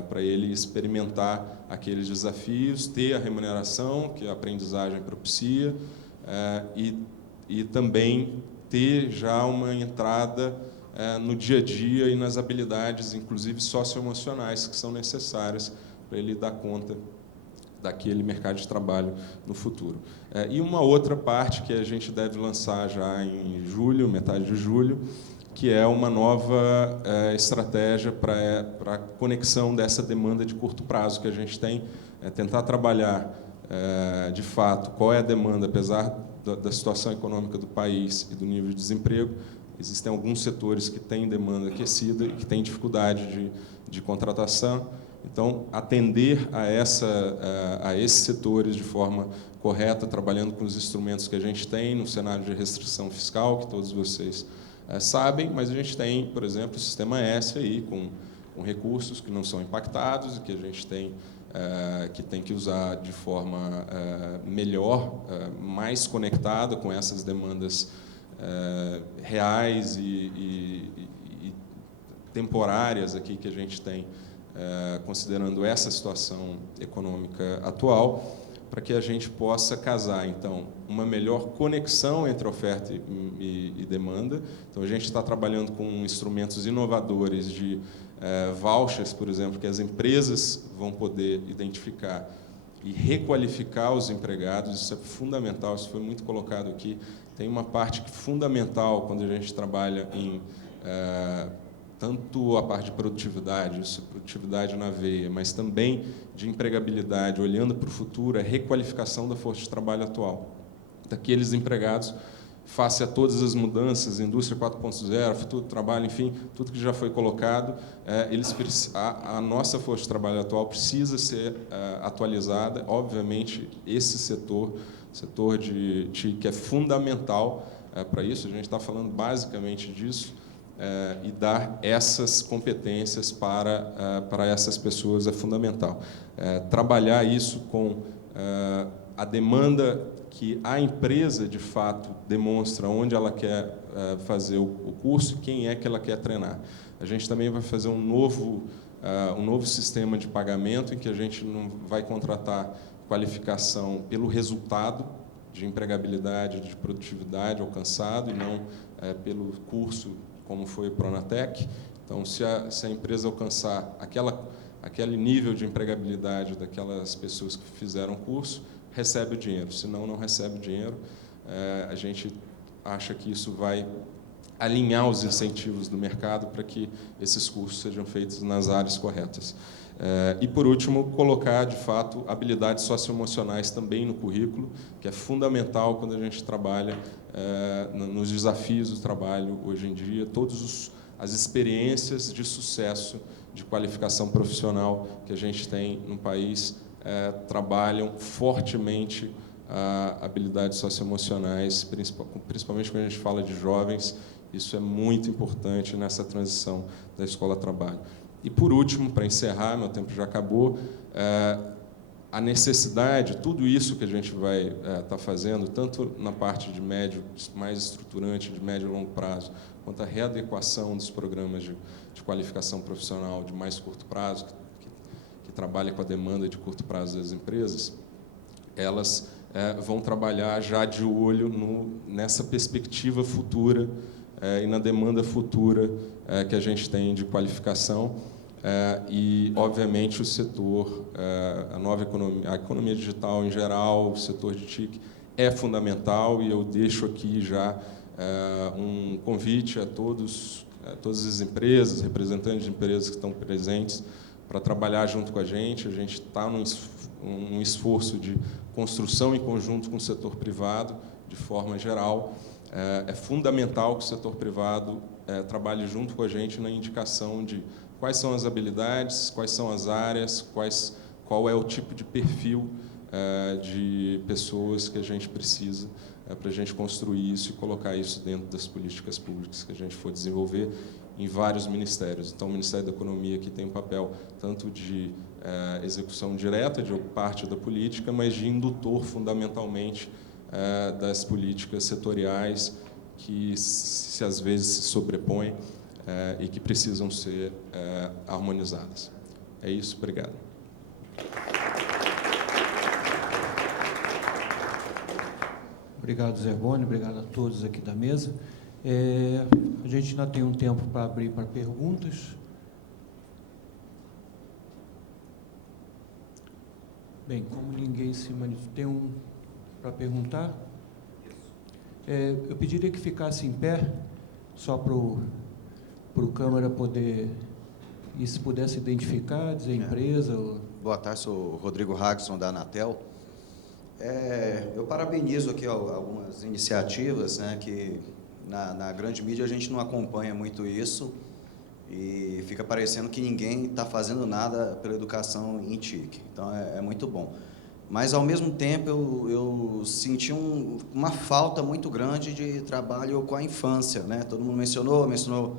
para ele experimentar aqueles desafios, ter a remuneração que a aprendizagem propicia, e também ter já uma entrada no dia a dia e nas habilidades, inclusive socioemocionais, que são necessárias para ele dar conta daquele mercado de trabalho no futuro. E uma outra parte que a gente deve lançar já em julho, metade de julho, que é uma nova estratégia para a conexão dessa demanda de curto prazo que a gente tem, tentar trabalhar, de fato, qual é a demanda, apesar da situação econômica do país e do nível de desemprego. Existem alguns setores que têm demanda aquecida e que têm dificuldade de contratação. Então, atender a esses setores de forma correta, trabalhando com os instrumentos que a gente tem no cenário de restrição fiscal, que todos vocês sabem, mas a gente tem, por exemplo, o Sistema S aí, com recursos que não são impactados e que a gente tem que usar de forma melhor, mais conectada com essas demandas reais e temporárias aqui que a gente tem, considerando essa situação econômica atual, para que a gente possa casar, então, uma melhor conexão entre oferta e demanda. Então, a gente está trabalhando com instrumentos inovadores de vouchers, por exemplo, que as empresas vão poder identificar e requalificar os empregados. Isso é fundamental, isso foi muito colocado aqui. Tem uma parte fundamental quando a gente trabalha em tanto a parte de produtividade, isso, produtividade na veia, mas também de empregabilidade, olhando para o futuro, a requalificação da força de trabalho atual, daqueles empregados face a todas as mudanças, indústria 4.0, futuro do trabalho, enfim, tudo que já foi colocado, a nossa força de trabalho atual precisa ser atualizada. Obviamente, esse setor de TIC é fundamental para isso, a gente está falando basicamente disso, e dar essas competências para essas pessoas é fundamental. Trabalhar isso com a demanda que a empresa, de fato, demonstra onde ela quer fazer o curso e quem é que ela quer treinar. A gente também vai fazer um novo sistema de pagamento em que a gente não vai contratar qualificação pelo resultado de empregabilidade, de produtividade alcançado, e não pelo curso, como foi o Pronatec. Então, se a empresa alcançar aquele nível de empregabilidade daquelas pessoas que fizeram o curso, recebe o dinheiro, senão não recebe o dinheiro. A gente acha que isso vai alinhar os incentivos do mercado para que esses cursos sejam feitos nas áreas corretas. E, por último, colocar, de fato, habilidades socioemocionais também no currículo, que é fundamental quando a gente trabalha nos desafios do trabalho hoje em dia, todas as experiências de sucesso, de qualificação profissional que a gente tem no país, trabalham fortemente habilidades socioemocionais, principalmente quando a gente fala de jovens. Isso é muito importante nessa transição da escola-trabalho. E, por último, para encerrar, meu tempo já acabou, a necessidade, tudo isso que a gente vai estar fazendo, tanto na parte de médio, mais estruturante, de médio e longo prazo, quanto a readequação dos programas de qualificação profissional de mais curto prazo, que trabalha com a demanda de curto prazo das empresas, elas vão trabalhar já de olho nessa perspectiva futura e na demanda futura que a gente tem de qualificação. E, obviamente, o setor, a nova economia, a economia digital em geral, o setor de TIC é fundamental, e eu deixo aqui já um convite a todas as empresas, representantes de empresas que estão presentes, para trabalhar junto com a gente. A gente está num esforço de construção em conjunto com o setor privado, de forma geral. É fundamental que o setor privado trabalhe junto com a gente na indicação de quais são as habilidades, quais são as áreas, qual é o tipo de perfil de pessoas que a gente precisa para a gente construir isso e colocar isso dentro das políticas públicas que a gente for desenvolver em vários ministérios. Então, o Ministério da Economia aqui tem um papel tanto de execução direta de parte da política, mas de indutor, fundamentalmente, das políticas setoriais que, às vezes, se sobrepõem e que precisam ser harmonizadas. É isso, obrigado. Obrigado, Zerboni, obrigado a todos aqui da mesa. A gente ainda tem um tempo para abrir para perguntas. Bem, como ninguém se manifestou, tem um para perguntar? Eu pediria que ficasse em pé, só para o câmera poder, e se pudesse identificar, dizer empresa. Boa tarde, sou Rodrigo Hagson, da Anatel. Eu parabenizo aqui algumas iniciativas, né, que na grande mídia a gente não acompanha muito isso e fica parecendo que ninguém está fazendo nada pela educação em TIC. Então, é muito bom. Mas, ao mesmo tempo, eu senti uma falta muito grande de trabalho com a infância, né? Todo mundo mencionou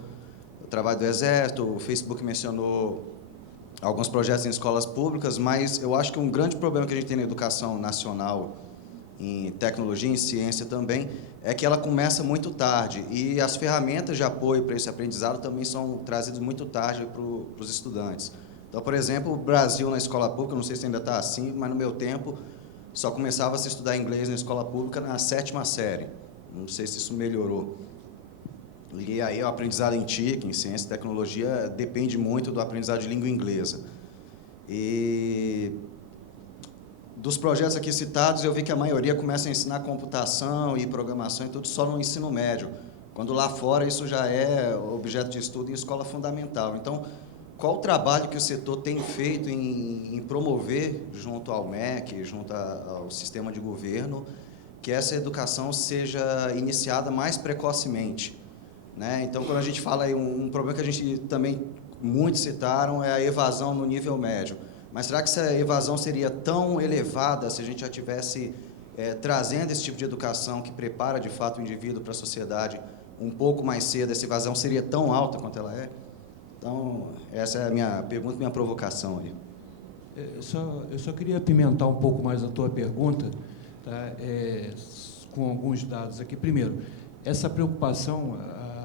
o trabalho do Exército, o Facebook mencionou alguns projetos em escolas públicas, mas eu acho que um grande problema que a gente tem na educação nacional, em tecnologia, em ciência também, é que ela começa muito tarde, e as ferramentas de apoio para esse aprendizado também são trazidas muito tarde para os estudantes. Então, por exemplo, o Brasil na escola pública, não sei se ainda está assim, mas no meu tempo só começava a se estudar inglês na escola pública na 7ª série. Não sei se isso melhorou. E aí o aprendizado em TIC, em ciência e tecnologia, depende muito do aprendizado de língua inglesa. E dos projetos aqui citados, eu vi que a maioria começa a ensinar computação e programação e tudo só no ensino médio, quando lá fora isso já é objeto de estudo em escola fundamental. Então, qual o trabalho que o setor tem feito em promover, junto ao MEC, junto ao sistema de governo, que essa educação seja iniciada mais precocemente, né? Então, quando a gente fala aí, um problema que a gente também, muitos citaram, é a evasão no nível médio. Mas será que essa evasão seria tão elevada se a gente já tivesse trazendo esse tipo de educação que prepara, de fato, o indivíduo para a sociedade um pouco mais cedo? Essa evasão seria tão alta quanto ela é? Então, essa é a minha pergunta, minha provocação aí. Eu só queria apimentar um pouco mais a tua pergunta, tá? Com alguns dados aqui. Primeiro, essa preocupação,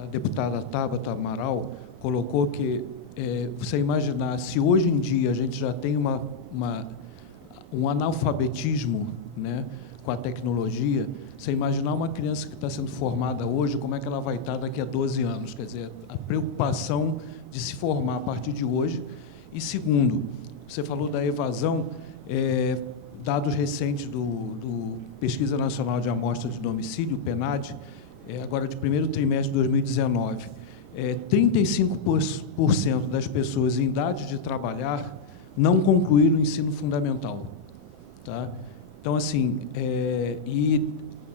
a deputada Tabata Amaral colocou que, você imaginar, se hoje em dia a gente já tem um analfabetismo, né, com a tecnologia, você imaginar uma criança que está sendo formada hoje, como é que ela vai estar daqui a 12 anos? Quer dizer, a preocupação de se formar a partir de hoje. E segundo, você falou da evasão, dados recentes do Pesquisa Nacional de Amostra de Domicílio, PNAD, agora de primeiro trimestre de 2019, 35% das pessoas em idade de trabalhar não concluíram o ensino fundamental. Tá? Então, assim,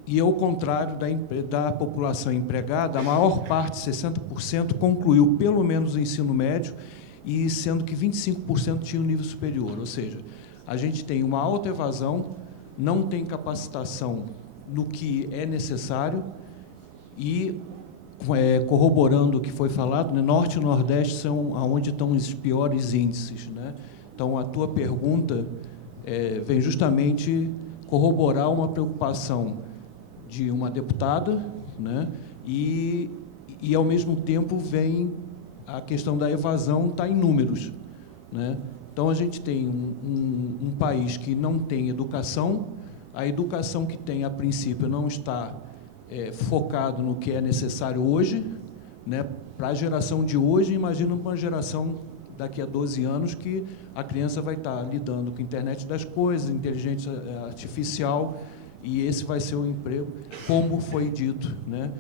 e ao contrário da população empregada, a maior parte, 60%, concluiu pelo menos o ensino médio, e sendo que 25% tinham nível superior. Ou seja, a gente tem uma alta evasão, não tem capacitação no que é necessário e, corroborando o que foi falado, né, Norte e Nordeste são onde estão os piores índices, né? Então, a tua pergunta vem justamente corroborar uma preocupação de uma deputada, né? E ao mesmo tempo, vem a questão da evasão está em números, né? Então, a gente tem um país que não tem educação, a educação que tem, a princípio, não está focado no que é necessário hoje, né? Para a geração de hoje, imagina uma geração daqui a 12 anos que a criança vai estar lidando com a internet das coisas, inteligência artificial, e esse vai ser o emprego, como foi dito, né?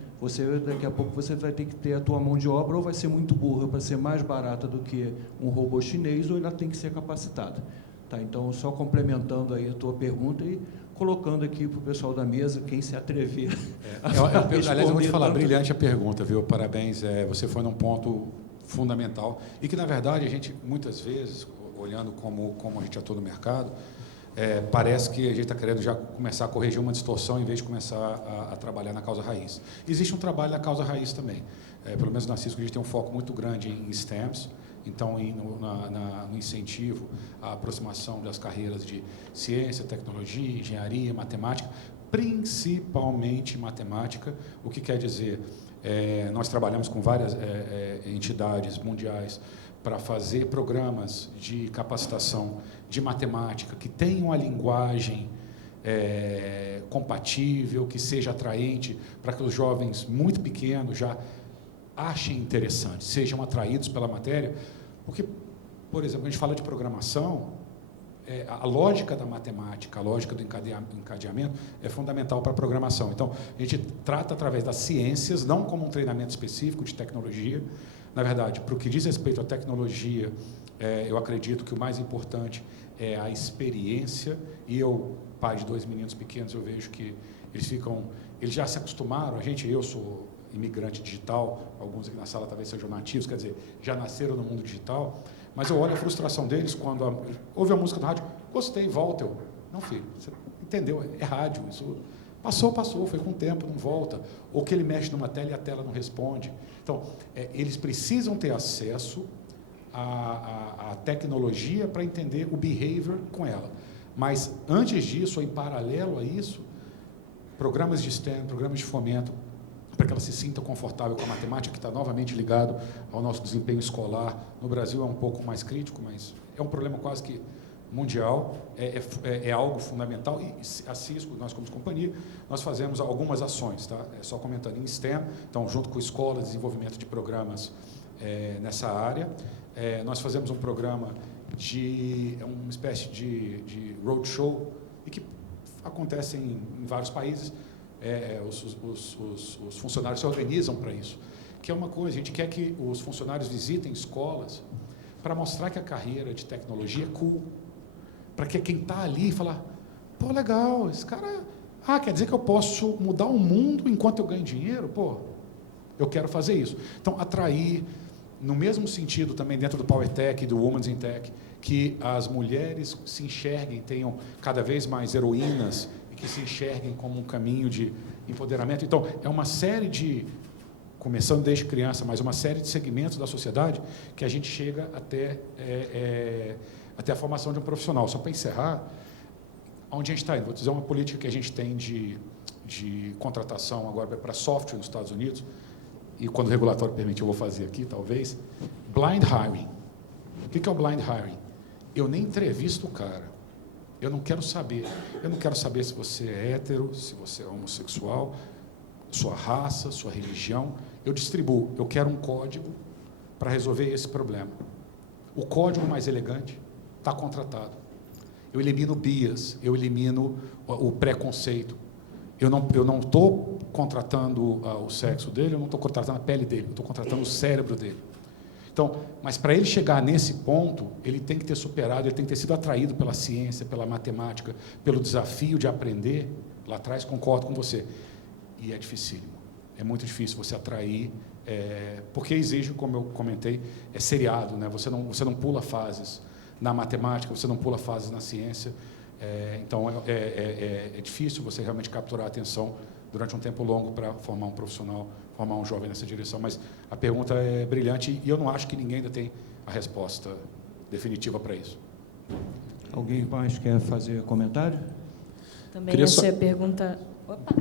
Daqui a pouco você vai ter que ter a tua mão de obra, ou vai ser muito burra para ser mais barata do que um robô chinês, ou ela tem que ser capacitada. Tá? Então, só complementando aí a tua pergunta e colocando aqui para o pessoal da mesa, quem se atrever aliás, eu vou te falar, brilhante a pergunta, viu? Parabéns, você foi num ponto fundamental, e que, na verdade, a gente, muitas vezes, olhando como a gente atua no mercado, parece que a gente está querendo já começar a corrigir uma distorção em vez de começar a trabalhar na causa raiz. Existe um trabalho na causa raiz também. Pelo menos na Cisco a gente tem um foco muito grande em STEMs, então no incentivo à aproximação das carreiras de ciência, tecnologia, engenharia, matemática, principalmente matemática, o que quer dizer, nós trabalhamos com várias entidades mundiais para fazer programas de capacitação de matemática que tenham a linguagem compatível, que seja atraente, para que os jovens muito pequenos já achem interessante, sejam atraídos pela matéria, porque, por exemplo, a gente fala de programação, a lógica da matemática, a lógica do encadeamento é fundamental para a programação. Então, a gente trata através das ciências, não como um treinamento específico de tecnologia. Na verdade, para o que diz respeito à tecnologia, eu acredito que o mais importante é a experiência, e eu, pai de 2 meninos pequenos, eu vejo que eles já se acostumaram, eu sou imigrante digital, alguns aqui na sala talvez sejam nativos, quer dizer, já nasceram no mundo digital, mas eu olho a frustração deles quando ouve a música no rádio, gostei, volta, não, filho, você entendeu, é rádio, isso passou, foi com o tempo, não volta, ou que ele mexe numa tela e a tela não responde. Então, eles precisam ter acesso à tecnologia para entender o behavior com ela, mas antes disso, ou em paralelo a isso, programas de STEM, programas de fomento, para que ela se sinta confortável com a matemática, que está novamente ligado ao nosso desempenho escolar. No Brasil é um pouco mais crítico, mas é um problema quase que mundial, é algo fundamental, e a Cisco, nós como companhia, nós fazemos algumas ações, tá? Só comentando em STEM, então, junto com a escola, desenvolvimento de programas nessa área, nós fazemos um programa uma espécie de roadshow, e que acontece em vários países. Os funcionários se organizam para isso, que é uma coisa, a gente quer que os funcionários visitem escolas para mostrar que a carreira de tecnologia é cool, para que quem está ali falar, pô, legal, esse cara Ah, quer dizer que eu posso mudar o mundo enquanto eu ganho dinheiro? Pô, eu quero fazer isso. Então, atrair, no mesmo sentido também dentro do Power Tech e do Women's in Tech, que as mulheres se enxerguem, tenham cada vez mais heroínas e que se enxerguem como um caminho de empoderamento. Então, é uma série de, começando desde criança, mas uma série de segmentos da sociedade que a gente chega até a formação de um profissional. Só para encerrar, onde a gente está indo? Vou dizer uma política que a gente tem de contratação agora para software nos Estados Unidos, e quando o regulatório permitir eu vou fazer aqui, talvez, blind hiring. O que é o blind hiring? Eu nem entrevisto o cara. Eu não quero saber. Eu não quero saber se você é hétero, se você é homossexual, sua raça, sua religião. Eu distribuo. Eu quero um código para resolver esse problema. O código mais elegante está contratado. Eu elimino bias, eu elimino o preconceito. Eu não estou contratando o sexo dele, eu não estou contratando a pele dele, eu estou contratando o cérebro dele. Então, mas para ele chegar nesse ponto, ele tem que ter superado, ele tem que ter sido atraído pela ciência, pela matemática, pelo desafio de aprender. Lá atrás, concordo com você. E é dificílimo. É muito difícil você atrair, porque exige, como eu comentei, é seriado, né? Você não pula fases na matemática, você não pula fases na ciência. Então, é difícil você realmente capturar a atenção durante um tempo longo para formar um profissional, formar um jovem nessa direção. Mas a pergunta é brilhante e eu não acho que ninguém ainda tem a resposta definitiva para isso. Alguém mais quer fazer comentário? Também achei a pergunta... Opa!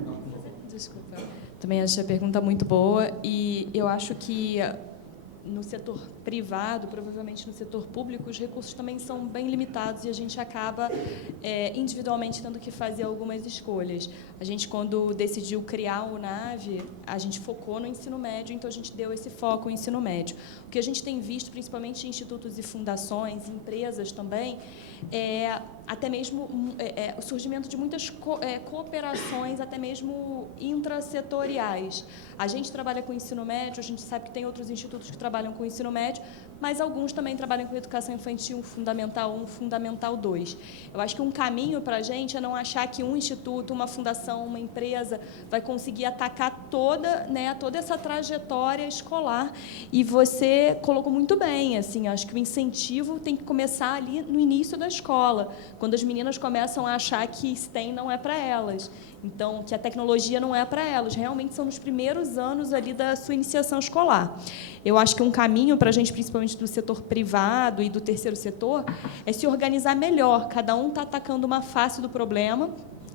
Desculpa. Também achei a pergunta muito boa e eu acho que no setor privado, provavelmente no setor público, os recursos também são bem limitados e a gente acaba individualmente tendo que fazer algumas escolhas. A gente, quando decidiu criar o NAVE, a gente focou no ensino médio, então a gente deu esse foco ao ensino médio. O que a gente tem visto, principalmente em institutos e fundações, empresas também, até mesmo o surgimento de muitas cooperações, até mesmo intrasetoriais. A gente trabalha com ensino médio, a gente sabe que tem outros institutos que trabalham com ensino médio, mas alguns também trabalham com educação infantil, Fundamental 1, Fundamental 2. Eu acho que um caminho para a gente é não achar que um instituto, uma fundação, uma empresa vai conseguir atacar toda essa trajetória escolar. E você colocou muito bem, assim, acho que o incentivo tem que começar ali no início da escola, quando as meninas começam a achar que STEM não é para elas. Então, que a tecnologia não é para elas, realmente são nos primeiros anos ali da sua iniciação escolar. Eu acho que um caminho para a gente, principalmente do setor privado e do terceiro setor, é se organizar melhor. Cada um está atacando uma face do problema,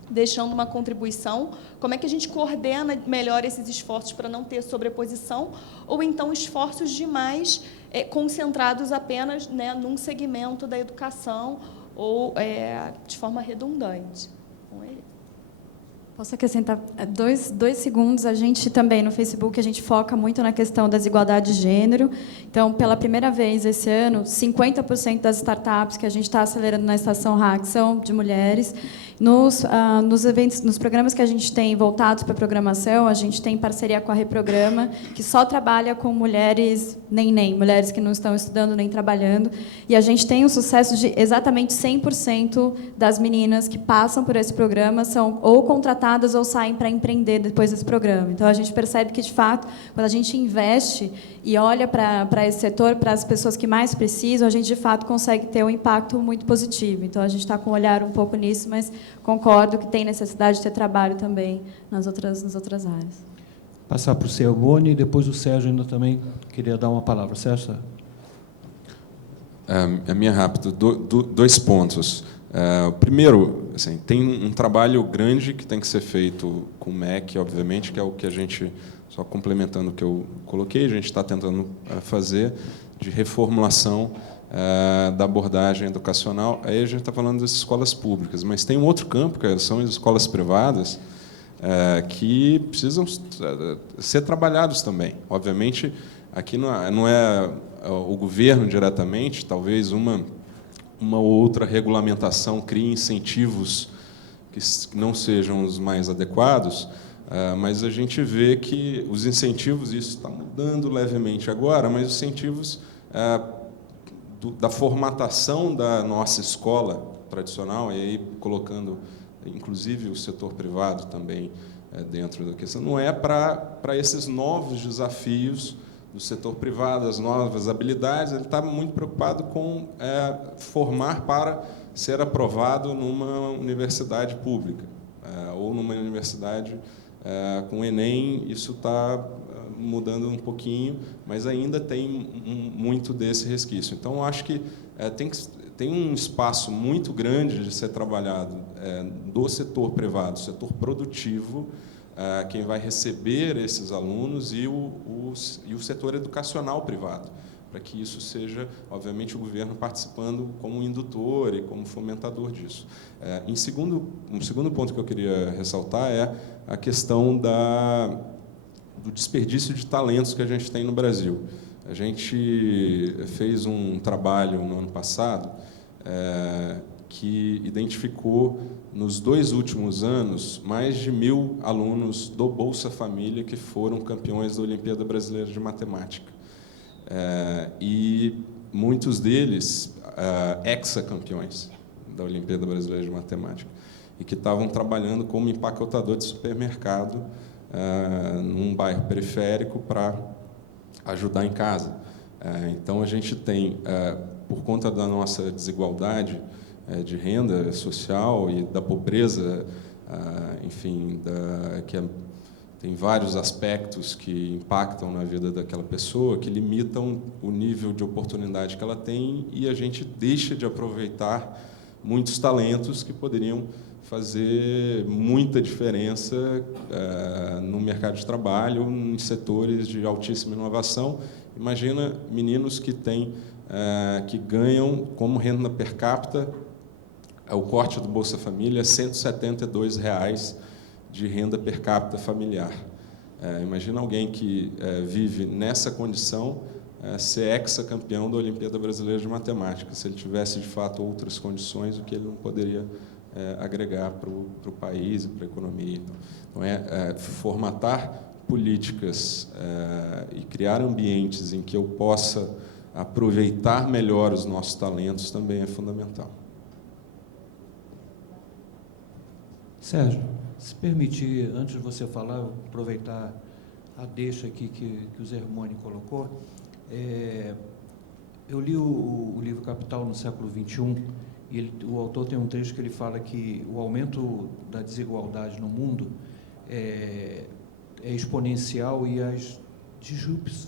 deixando uma contribuição. Como é que a gente coordena melhor esses esforços para não ter sobreposição, ou então esforços demais concentrados apenas num segmento da educação ou de forma redundante. Posso acrescentar 2 segundos? A gente também, no Facebook, a gente foca muito na questão da desigualdade de gênero. Então, pela primeira vez esse ano, 50% das startups que a gente está acelerando na Estação Hack são de mulheres. Nos eventos, nos programas que a gente tem voltados para a programação, a gente tem parceria com a Reprograma, que só trabalha com mulheres mulheres que não estão estudando nem trabalhando. E a gente tem um sucesso de exatamente 100% das meninas que passam por esse programa são ou contratadas ou saem para empreender depois desse programa. Então, a gente percebe que, de fato, quando a gente investe e olha para esse setor, para as pessoas que mais precisam, a gente, de fato, consegue ter um impacto muito positivo. Então, a gente está com um olhar um pouco nisso, mas concordo que tem necessidade de ter trabalho também nas outras áreas. Passar para o Celboni e depois o Sérgio ainda também queria dar uma palavra. Sérgio? A minha rápida, 2 pontos. Primeiro, assim, tem um trabalho grande que tem que ser feito com o MEC, obviamente, que é o que a gente, só complementando o que eu coloquei, a gente está tentando fazer de reformulação da abordagem educacional. Aí a gente está falando das escolas públicas, mas tem um outro campo, que são as escolas privadas, que precisam ser trabalhados também. Obviamente, aqui não é o governo diretamente, talvez uma ou outra regulamentação crie incentivos que não sejam os mais adequados, mas a gente vê que os incentivos, isso está mudando levemente agora, mas os incentivos da formatação da nossa escola tradicional, e aí colocando inclusive o setor privado também dentro da questão, não é para esses novos desafios do setor privado, as novas habilidades. Ele está muito preocupado com formar para ser aprovado numa universidade pública ou numa universidade com o Enem. Isso está mudando um pouquinho, mas ainda tem muito desse resquício. Então, eu acho que tem um espaço muito grande de ser trabalhado do setor privado, setor produtivo, quem vai receber esses alunos, e o setor educacional privado, para que isso seja, obviamente, o governo participando como indutor e como fomentador disso. Um segundo ponto que eu queria ressaltar é a questão do desperdício de talentos que a gente tem no Brasil. A gente fez um trabalho no ano passado que identificou, nos 2 últimos anos, mais de 1.000 alunos do Bolsa Família que foram campeões da Olimpíada Brasileira de Matemática. E muitos deles hexacampeões da Olimpíada Brasileira de Matemática, e que estavam trabalhando como empacotador de supermercado num bairro periférico para ajudar em casa. Então, a gente tem, por conta da nossa desigualdade de renda social e da pobreza, enfim, tem vários aspectos que impactam na vida daquela pessoa, que limitam o nível de oportunidade que ela tem, e a gente deixa de aproveitar muitos talentos que poderiam fazer muita diferença no mercado de trabalho, em setores de altíssima inovação. Imagina meninos que ganham como renda per capita, o corte do Bolsa Família é R$ 172 de renda per capita familiar. Imagina alguém que vive nessa condição ser hexacampeão da Olimpíada Brasileira de Matemática, se ele tivesse, de fato, outras condições, o que ele não poderia agregar para o país e para a economia. Então, formatar políticas e criar ambientes em que eu possa aproveitar melhor os nossos talentos também é fundamental. Sérgio, se permitir, antes de você falar, eu aproveitar a deixa aqui que o Zermoni colocou. Eu li o livro Capital no século XXI, e o autor tem um trecho que ele fala que o aumento da desigualdade no mundo é exponencial, e as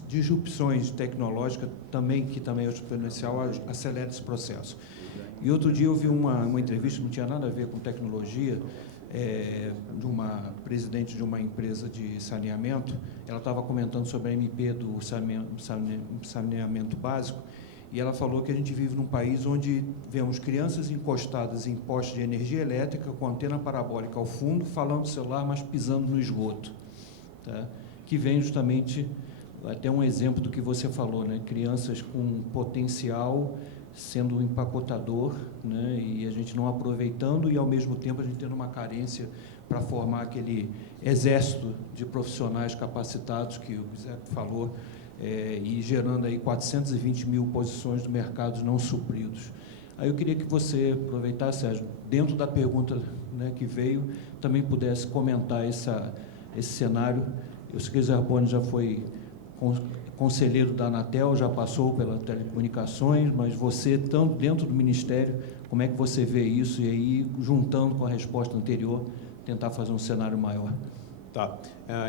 disrupções tecnológicas que também é exponencial, acelera esse processo. E outro dia eu vi uma entrevista, não tinha nada a ver com tecnologia, de uma presidente de uma empresa de saneamento. Ela estava comentando sobre a MP do saneamento básico, e ela falou que a gente vive num país onde vemos crianças encostadas em postes de energia elétrica com antena parabólica ao fundo, falando no celular, mas pisando no esgoto, tá? Que vem justamente até um exemplo do que você falou, né? Crianças com potencial sendo um empacotador, né? E a gente não aproveitando, e ao mesmo tempo a gente tendo uma carência para formar aquele exército de profissionais capacitados que o Zé falou, e gerando aí 420 mil posições do mercado não supridos. Aí eu queria que você aproveitasse, Sérgio, dentro da pergunta, né, que veio, também pudesse comentar esse cenário. Eu sei que o Zermoni já foi conselheiro da Anatel, já passou pelas telecomunicações, mas você, tanto dentro do Ministério, como é que você vê isso? E aí, juntando com a resposta anterior, tentar fazer um cenário maior. Tá.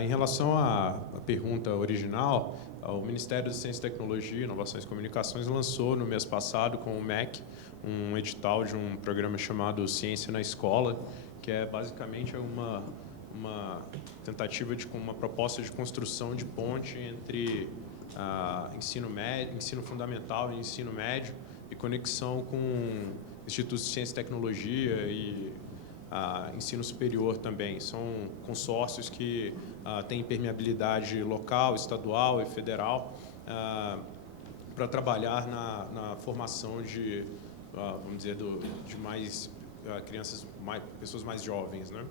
Em relação à pergunta original, o Ministério da Ciência e Tecnologia, Inovações e Comunicações lançou no mês passado com o MEC um edital de um programa chamado Ciência na Escola, que é basicamente uma tentativa de uma proposta de construção de ponte entre ensino fundamental e ensino médio, e conexão com institutos de ciência e tecnologia e ensino superior também. São consórcios que têm permeabilidade local, estadual e federal para trabalhar na formação de, vamos dizer, de mais crianças, pessoas mais jovens, né?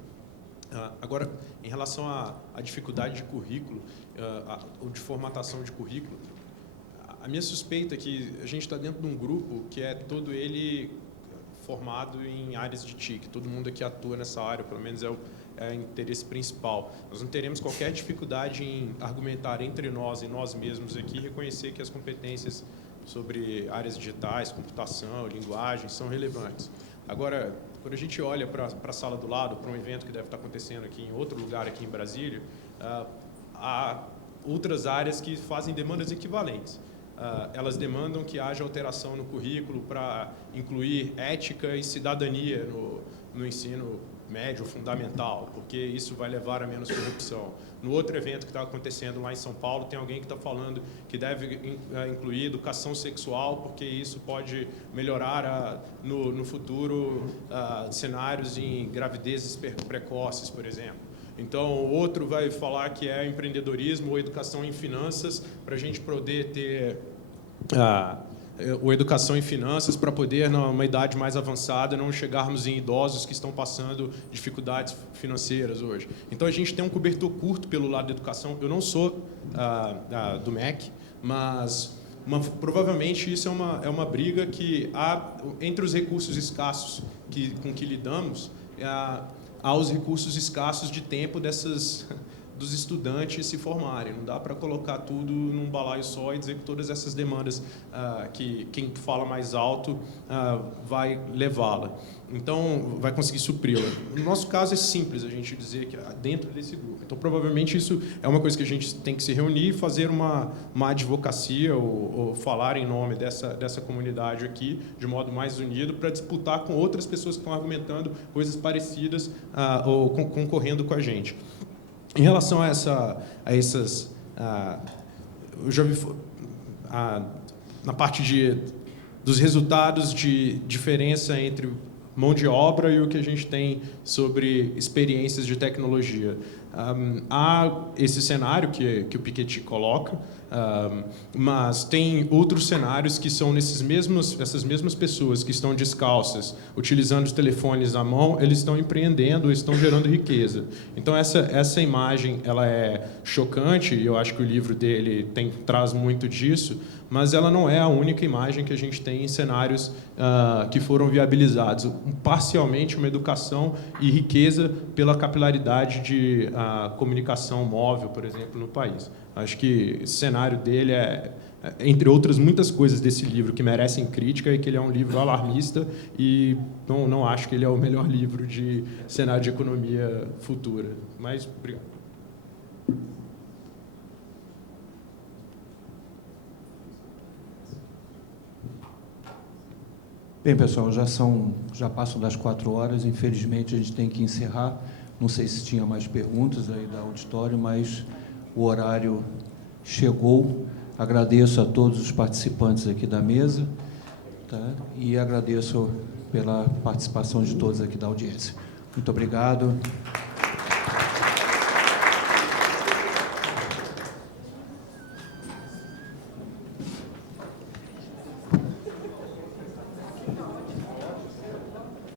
Agora, em relação à dificuldade de currículo, ou de formatação de currículo, a minha suspeita é que a gente está dentro de um grupo que é todo ele formado em áreas de TIC. Todo mundo aqui atua nessa área, pelo menos é o interesse principal. Nós não teremos qualquer dificuldade em argumentar entre nós e nós mesmos aqui, reconhecer que as competências sobre áreas digitais, computação, linguagem, são relevantes. Agora, quando a gente olha para a sala do lado, para um evento que deve estar acontecendo aqui em outro lugar aqui em Brasília, há outras áreas que fazem demandas equivalentes. Elas demandam que haja alteração no currículo para incluir ética e cidadania no ensino médio fundamental, porque isso vai levar a menos corrupção. No outro evento que está acontecendo lá em São Paulo, tem alguém que está falando que deve incluir educação sexual, porque isso pode melhorar no futuro cenários em gravidezes precoces, por exemplo. Então, o outro vai falar que é empreendedorismo ou educação em finanças, para a gente poder ter ou educação em finanças, para poder, numa idade mais avançada, não chegarmos em idosos que estão passando dificuldades financeiras hoje. Então, a gente tem um cobertor curto pelo lado da educação. Eu não sou do MEC, mas provavelmente isso é uma briga que há entre os recursos escassos com que lidamos, há os recursos escassos de tempo dos estudantes se formarem. Não dá para colocar tudo num balaio só e dizer que todas essas demandas que quem fala mais alto vai levá-la. Então, vai conseguir supri-la. No nosso caso, é simples a gente dizer que dentro desse grupo. Então, provavelmente, isso é uma coisa que a gente tem que se reunir e fazer uma advocacia ou falar em nome dessa comunidade aqui, de modo mais unido, para disputar com outras pessoas que estão argumentando coisas parecidas ou concorrendo com a gente. Em relação a essas... eu já vi na parte dos resultados de diferença entre mão de obra e o que a gente tem sobre experiências de tecnologia. Há esse cenário que o Piketty coloca, mas tem outros cenários que são essas mesmas pessoas que estão descalças, utilizando os telefones à mão, eles estão empreendendo, estão gerando riqueza. Então, essa imagem ela é chocante, e eu acho que o livro dele traz muito disso, mas ela não é a única imagem que a gente tem em cenários que foram viabilizados. Parcialmente, uma educação e riqueza pela capilaridade de comunicação móvel, por exemplo, no país. Acho que esse cenário dele entre outras muitas coisas desse livro que merecem crítica, e que ele é um livro alarmista e não acho que ele é o melhor livro de cenário de economia futura. Mas, obrigado. Bem, pessoal, já passam das 4 horas, infelizmente a gente tem que encerrar. Não sei se tinha mais perguntas aí da auditório, mas o horário chegou. Agradeço a todos os participantes aqui da mesa, tá? E agradeço pela participação de todos aqui da audiência. Muito obrigado.